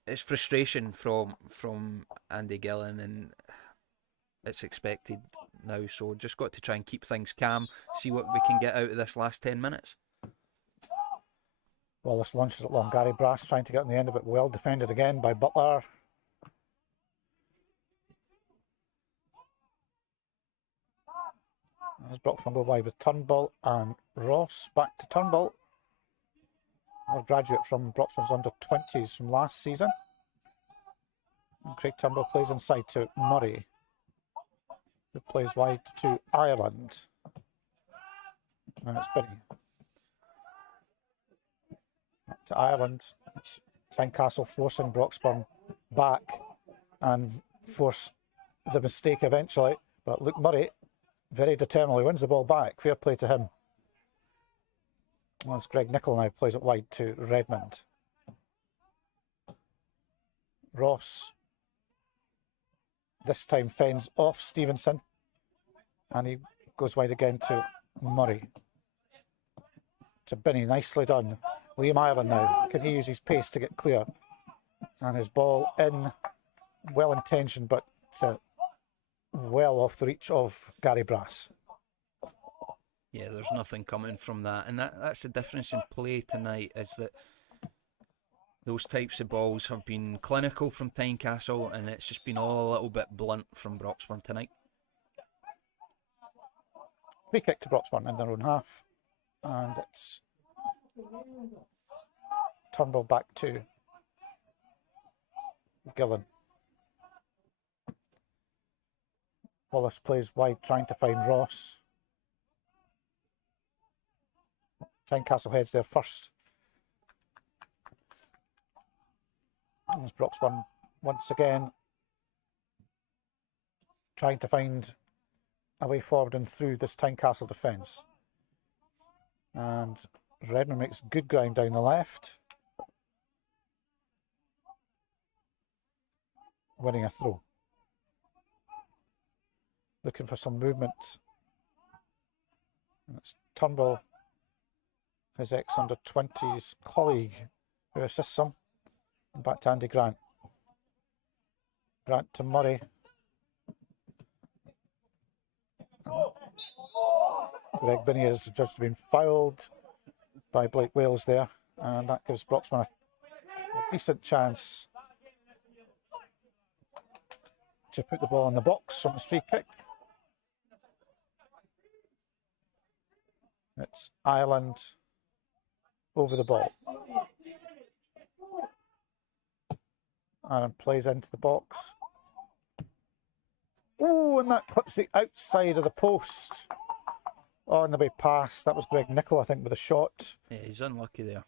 it's frustration from Andy Gillen, and it's expected now. So just got to try and keep things calm, see what we can get out of this last 10 minutes. Wallace launches it long. Gary Brass trying to get on the end of it. Well defended again by Butler. As Broxburn go wide with Turnbull and Ross. Back to Turnbull. A graduate from Broxburn's under-20s from last season. And Craig Turnbull plays inside to Murray, who plays wide to Ireland. And it's Binney. Back to Ireland. It's Tynecastle forcing Broxburn back and force the mistake eventually. But look, Murray, very determinedly wins the ball back. Fair play to him. Well, it's Greg Nicholl now plays it wide to Redmond. Ross this time fends off Stevenson, and he goes wide again to Murray. To Binney, nicely done. Liam Ireland now, can he use his pace to get clear? And his ball in, well intentioned, but well off the reach of Gary Brass. Yeah, there's nothing coming from that, and that's the difference in play tonight, is that those types of balls have been clinical from Tynecastle, and it's just been all a little bit blunt from Broxburn tonight. Free kick to Broxburn in their own half, and it's Turnbull back to Gillen. Wallace plays wide, trying to find Ross. Tynecastle heads there first. As Broxburn once again trying to find a way forward and through this Tynecastle defence. And Redmond makes good ground down the left. Winning a throw. Looking for some movement. And it's Turnbull, his ex-under-20s colleague, who assists him. Back to Andy Grant. Grant to Murray. Greg Binney has just been fouled by Blake Wales there, and that gives Broxburn a decent chance to put the ball in the box from his free kick. It's Ireland over the ball. Aaron plays into the box. Oh, and that clips the outside of the post. On the way past. That was Greg Nicholl, I think, with a shot. Yeah, he's unlucky there.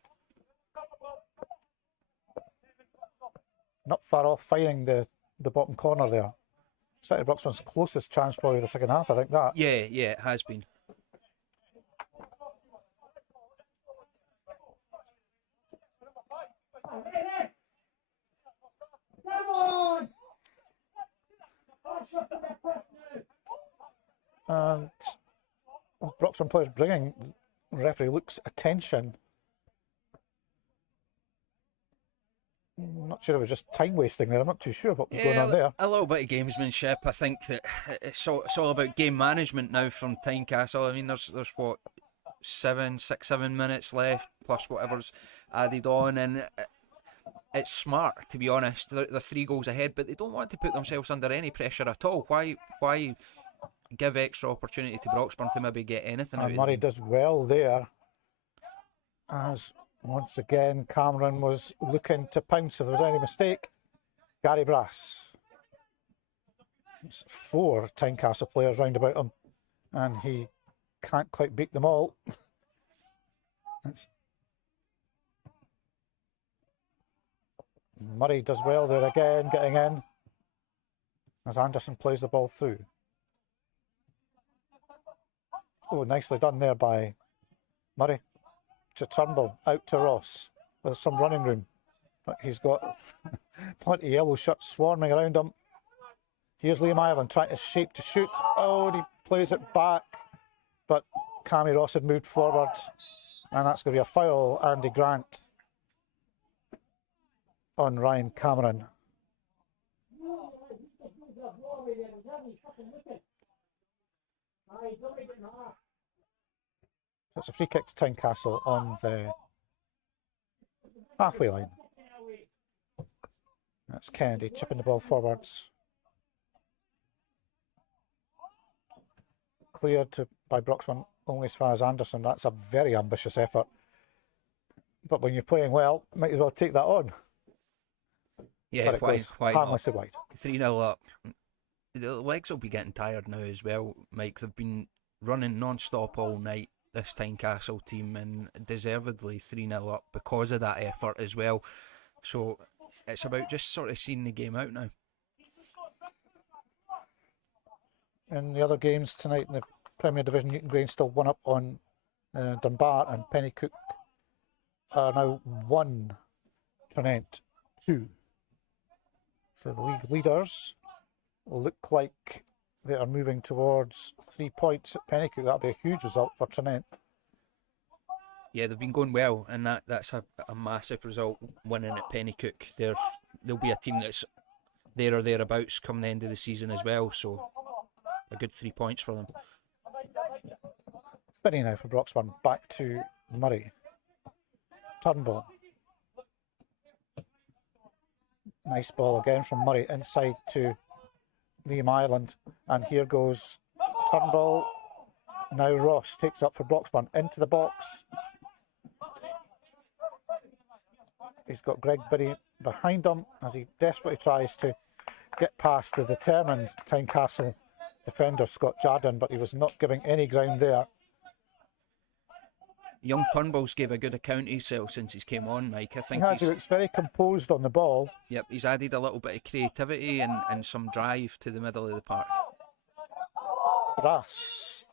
Not far off firing the bottom corner there. Certainly Broxburn's closest chance probably of the second half, I think that. Yeah, it has been. And Broxburn players bringing referee Luke's attention. I'm not sure if it was just time wasting there. I'm not too sure what was going on there. A little bit of gamesmanship. I think that it's all about game management now from Tynecastle. I mean, there's what, 7 minutes left plus whatever's added on, and it's smart, to be honest. They're 3 goals ahead, but they don't want to put themselves under any pressure at all. Why give extra opportunity to Broxburn to maybe get anything out of it? Murray does well there, as once again Cameron was looking to pounce if there was any mistake. Gary Brass. It's 4 Tynecastle players round about him, and he can't quite beat them all. Murray does well there again, getting in, as Anderson plays the ball through. Oh, nicely done there by Murray. To Turnbull, out to Ross, with some running room. But he's got plenty of yellow shirts swarming around him. Here's Liam Ireland trying to shape to shoot. Oh, and he plays it back. But Cammy Ross had moved forward. And that's going to be a foul, Andy Grant, on Ryan Cameron. So it's a free kick to Tynecastle on the halfway line. That's Kennedy chipping the ball forwards. Cleared by Broxburn only as far as Anderson. That's a very ambitious effort. But when you're playing well, might as well take that on. Yeah, why harmlessly wide. 3-0 up. The legs will be getting tired now as well, Mike. They've been running non-stop all night, this Tynecastle team, and deservedly 3-0 up because of that effort as well. So it's about just sort of seeing the game out now. in the other games tonight in the Premier Division. Newton Grange still 1 up on Dunbar, and Pennycook are now 1, Trinent 2. So the league leaders look like they are moving towards 3 points at Pennycook. That'll be a huge result for Trinent. Yeah, they've been going well, and that's a massive result, winning at Pennycook. There'll be a team that's there or thereabouts come the end of the season as well, so a good 3 points for them. Binny now for Broxburn, back to Murray. Turnbull. Nice ball again from Murray, inside to Liam Ireland, and here goes Turnbull. Now Ross takes up for Broxburn, into the box. He's got Greg Binny behind him as he desperately tries to get past the determined Tynecastle defender Scott Jardine, but he was not giving any ground there. Young Turnbull's gave a good account of himself since he's came on, Mike. I think He looks very composed on the ball. Yep, he's added a little bit of creativity and some drive to the middle of the park. Brass.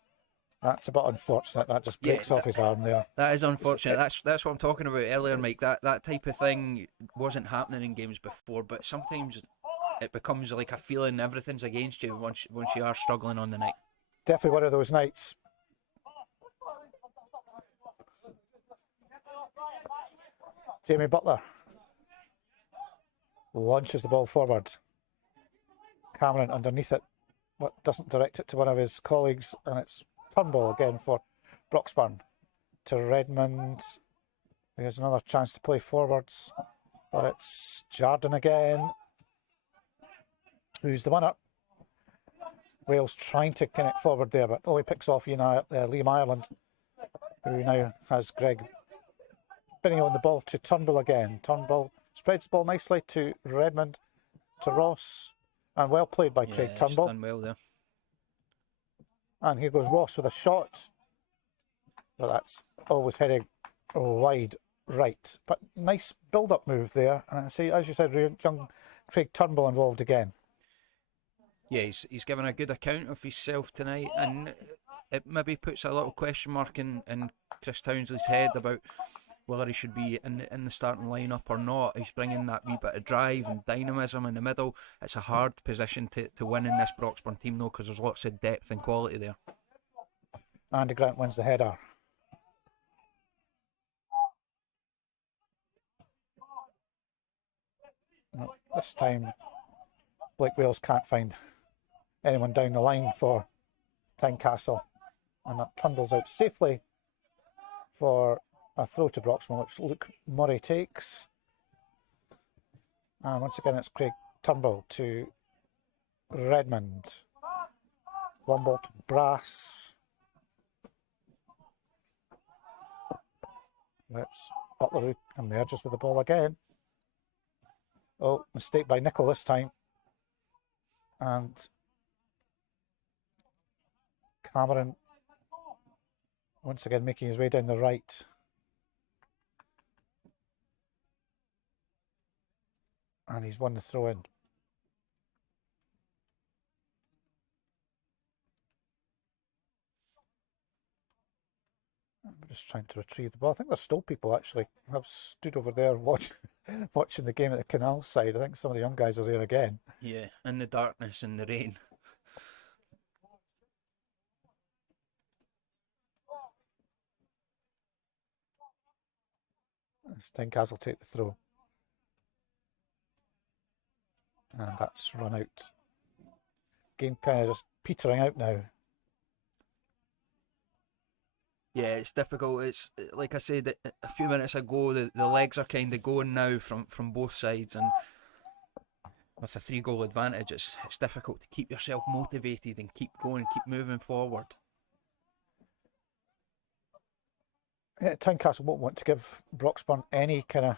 That's a bit unfortunate. That just breaks off his arm there. That is unfortunate. That's what I'm talking about earlier, Mike. That type of thing wasn't happening in games before, but sometimes it becomes like a feeling everything's against you once you are struggling on the night. Definitely one of those nights. Jamie Butler launches the ball forward. Cameron underneath it, but doesn't direct it to one of his colleagues, and it's Turnbull again for Broxburn to Redmond. There's another chance to play forwards, but it's Jardine again. Who's the winner? Wales trying to connect forward there, but he picks off Liam Ireland, who now has Greg Binny on the ball to Turnbull again. Turnbull spreads the ball nicely to Redmond, to Ross, and well played by Craig Turnbull. Done well there. And here goes Ross with a shot, but that's always heading wide right. But nice build-up move there, and I see, as you said, young Craig Turnbull involved again. Yeah, he's given a good account of himself tonight, and it maybe puts a little question mark in Chris Townsley's head about whether he should be in the starting lineup or not. He's bringing that wee bit of drive and dynamism in the middle. It's a hard position to win in this Broxburn team, though, because there's lots of depth and quality there. Andy Grant wins the header. No, this time, Blake Wales can't find anyone down the line for Tynecastle, and that trundles out safely for a throw to Broxburn, which Luke Murray takes. And once again, it's Craig Turnbull to Redmond. Long ball to Brass. That's Butler who emerges with the ball again. Oh, mistake by Nicol this time. And Cameron once again making his way down the right. And he's won the throw in. I'm just trying to retrieve the ball. I think there's still people actually have stood over there watching the game at the canal side. I think some of the young guys are there again. Yeah, in the darkness and the rain. As Tynecastle take the throw. And that's run out. Game kind of just petering out now. Yeah, it's difficult. It's like I said a few minutes ago, the legs are kind of going now from both sides, and with a 3-goal advantage, it's difficult to keep yourself motivated and keep going, keep moving forward. Yeah, Tynecastle won't want to give Broxburn any kind of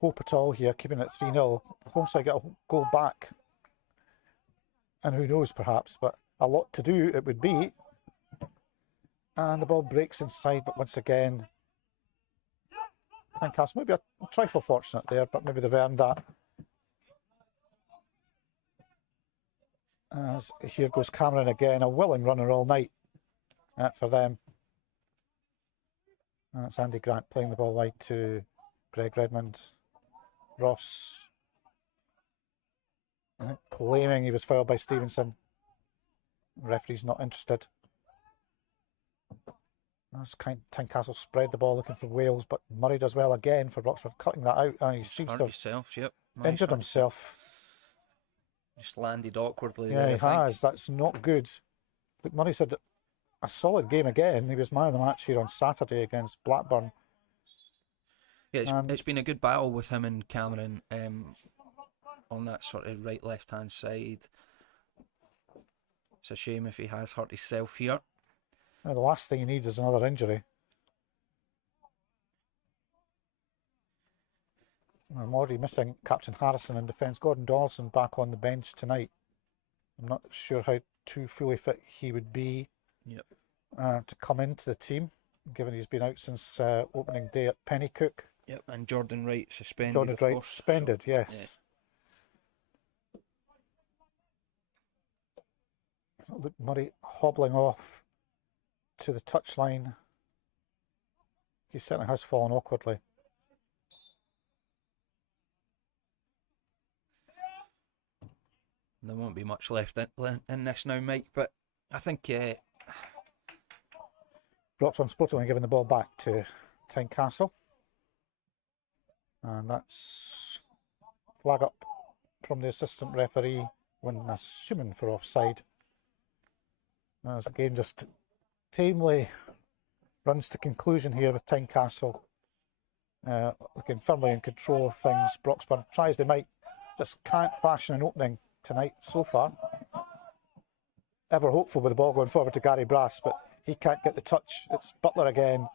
hope at all here, keeping it 3-0. Home side get a goal back, and who knows, perhaps, but a lot to do it would be. And the ball breaks inside, but once again, Tynecastle maybe a trifle fortunate there, but maybe they've earned that. As here goes Cameron again, a willing runner all night for them. And it's Andy Grant playing the ball wide to Greg Redmond. Ross claiming he was fouled by Stevenson. The referee's not interested. As Tynecastle spread the ball looking for Wales, but Murray does well again for Broxburn, cutting that out, and he seems to have injured himself. Just landed awkwardly. Yeah, there, he has. That's not good. But Murray said a solid game again. He was man of the match here on Saturday against Blackburn. Yeah, it's been a good battle with him and Cameron on that sort of right left hand side. It's a shame if he has hurt himself here. Now, the last thing he needs is another injury. I'm already missing Captain Harrison in defence. Gordon Donaldson back on the bench tonight. I'm not sure how too fully fit he would be to come into the team, given he's been out since opening day at Pennycook. Yep, and Jordan Wright suspended. Jordan Wright suspended, so, yes. Yeah. Luke Murray hobbling off to the touchline. He certainly has fallen awkwardly. There won't be much left in this now, Mike, but I think Broxburn Sporting giving the ball back to Tynecastle. And that's flag up from the assistant referee when assuming for offside. As the game just tamely runs to conclusion here with Tynecastle looking firmly in control of things. Broxburn tries they might, just can't fashion an opening tonight so far. Ever hopeful with the ball going forward to Gary Brass, but he can't get the touch. It's Butler again.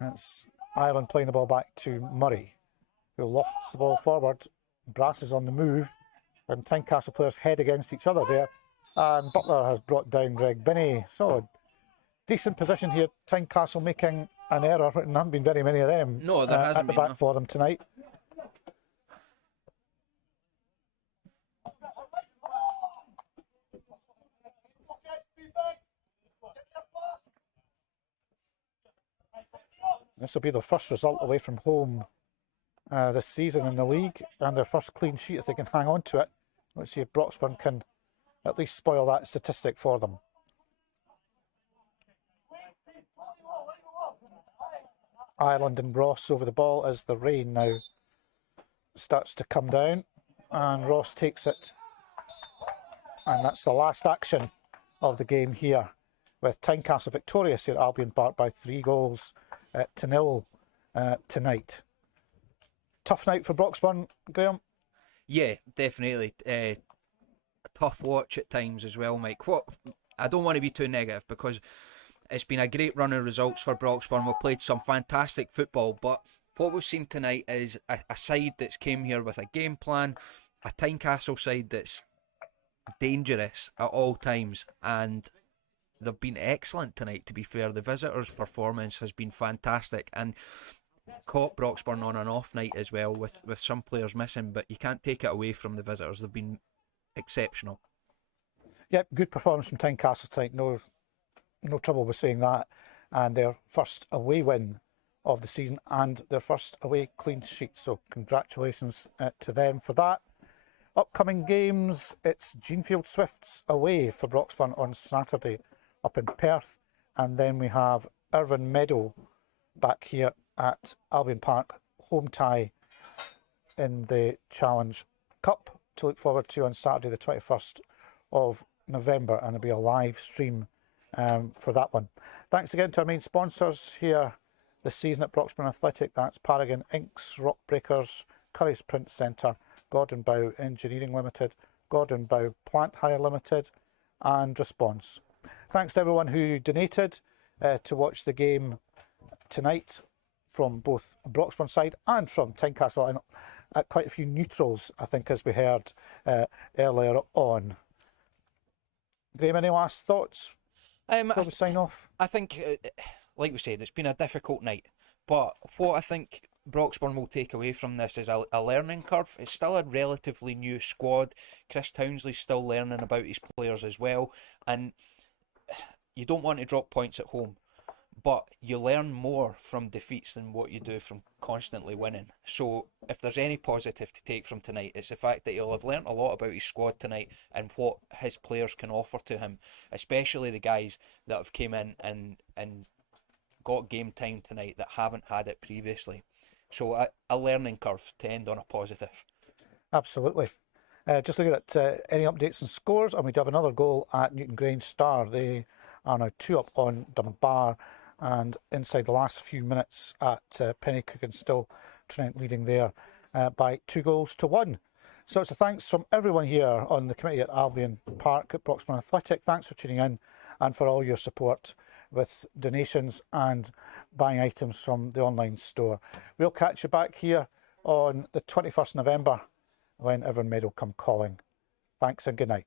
It's Ireland playing the ball back to Murray, who lofts the ball forward. Brass is on the move, and Tynecastle players head against each other there. And Butler has brought down Greg Binney. So, decent position here. Tynecastle making an error, and there haven't been very many of them at the back for them tonight. This will be their first result away from home this season in the league, and their first clean sheet if they can hang on to it. Let's see if Broxburn can at least spoil that statistic for them. Ireland and Ross over the ball as the rain now starts to come down, and Ross takes it, and that's the last action of the game here, with Tynecastle victorious here at Albyn Park by 3-0 tonight. Tough night for Broxburn, Graham? Yeah, definitely. A tough watch at times as well, Mike. I don't want to be too negative, because it's been a great run of results for Broxburn. We've played some fantastic football, but what we've seen tonight is a side that's came here with a game plan, a Tynecastle side that's dangerous at all times, and they've been excellent tonight, to be fair. The visitors' performance has been fantastic, and caught Broxburn on an off night as well, with some players missing, but you can't take it away from the visitors. They've been exceptional. Yep, good performance from Tynecastle tonight. No trouble with saying that. And their first away win of the season and their first away clean sheet. So congratulations to them for that. Upcoming games, it's Jeanfield Swifts away for Broxburn on Saturday up in Perth. And then we have Irvine Meadow back here at Albyn Park, home tie in the Challenge Cup to look forward to on Saturday the 21st of November, and there'll be a live stream for that one. Thanks again to our main sponsors here this season at Broxburn Athletic. That's Paragon Inks, Rock Breakers, Curry's Print Centre, Gordon Bow Engineering Limited, Gordon Bow Plant Hire Limited, and Response. Thanks to everyone who donated to watch the game tonight from both Broxburn side and from Tynecastle, and quite a few neutrals, I think, as we heard earlier on. Graham, any last thoughts before we sign off? I think, like we said, it's been a difficult night, but what I think Broxburn will take away from this is a learning curve. It's still a relatively new squad. Chris Townsley's still learning about his players as well, and you don't want to drop points at home, but you learn more from defeats than what you do from constantly winning. So if there's any positive to take from tonight, it's the fact that he'll have learnt a lot about his squad tonight and what his players can offer to him, especially the guys that have came in and got game time tonight that haven't had it previously. So a learning curve to end on a positive. Absolutely. Just looking at any updates and scores, and we do have another goal at Newton Grange Star. They are now 2 up on Dunbar, and inside the last few minutes at Pennycook, still Trent leading there by 2-1. So it's a thanks from everyone here on the committee at Albyn Park at Broxburn Athletic. Thanks for tuning in and for all your support with donations and buying items from the online store. We'll catch you back here on the 21st November when Everton Meadow come calling. Thanks and good night.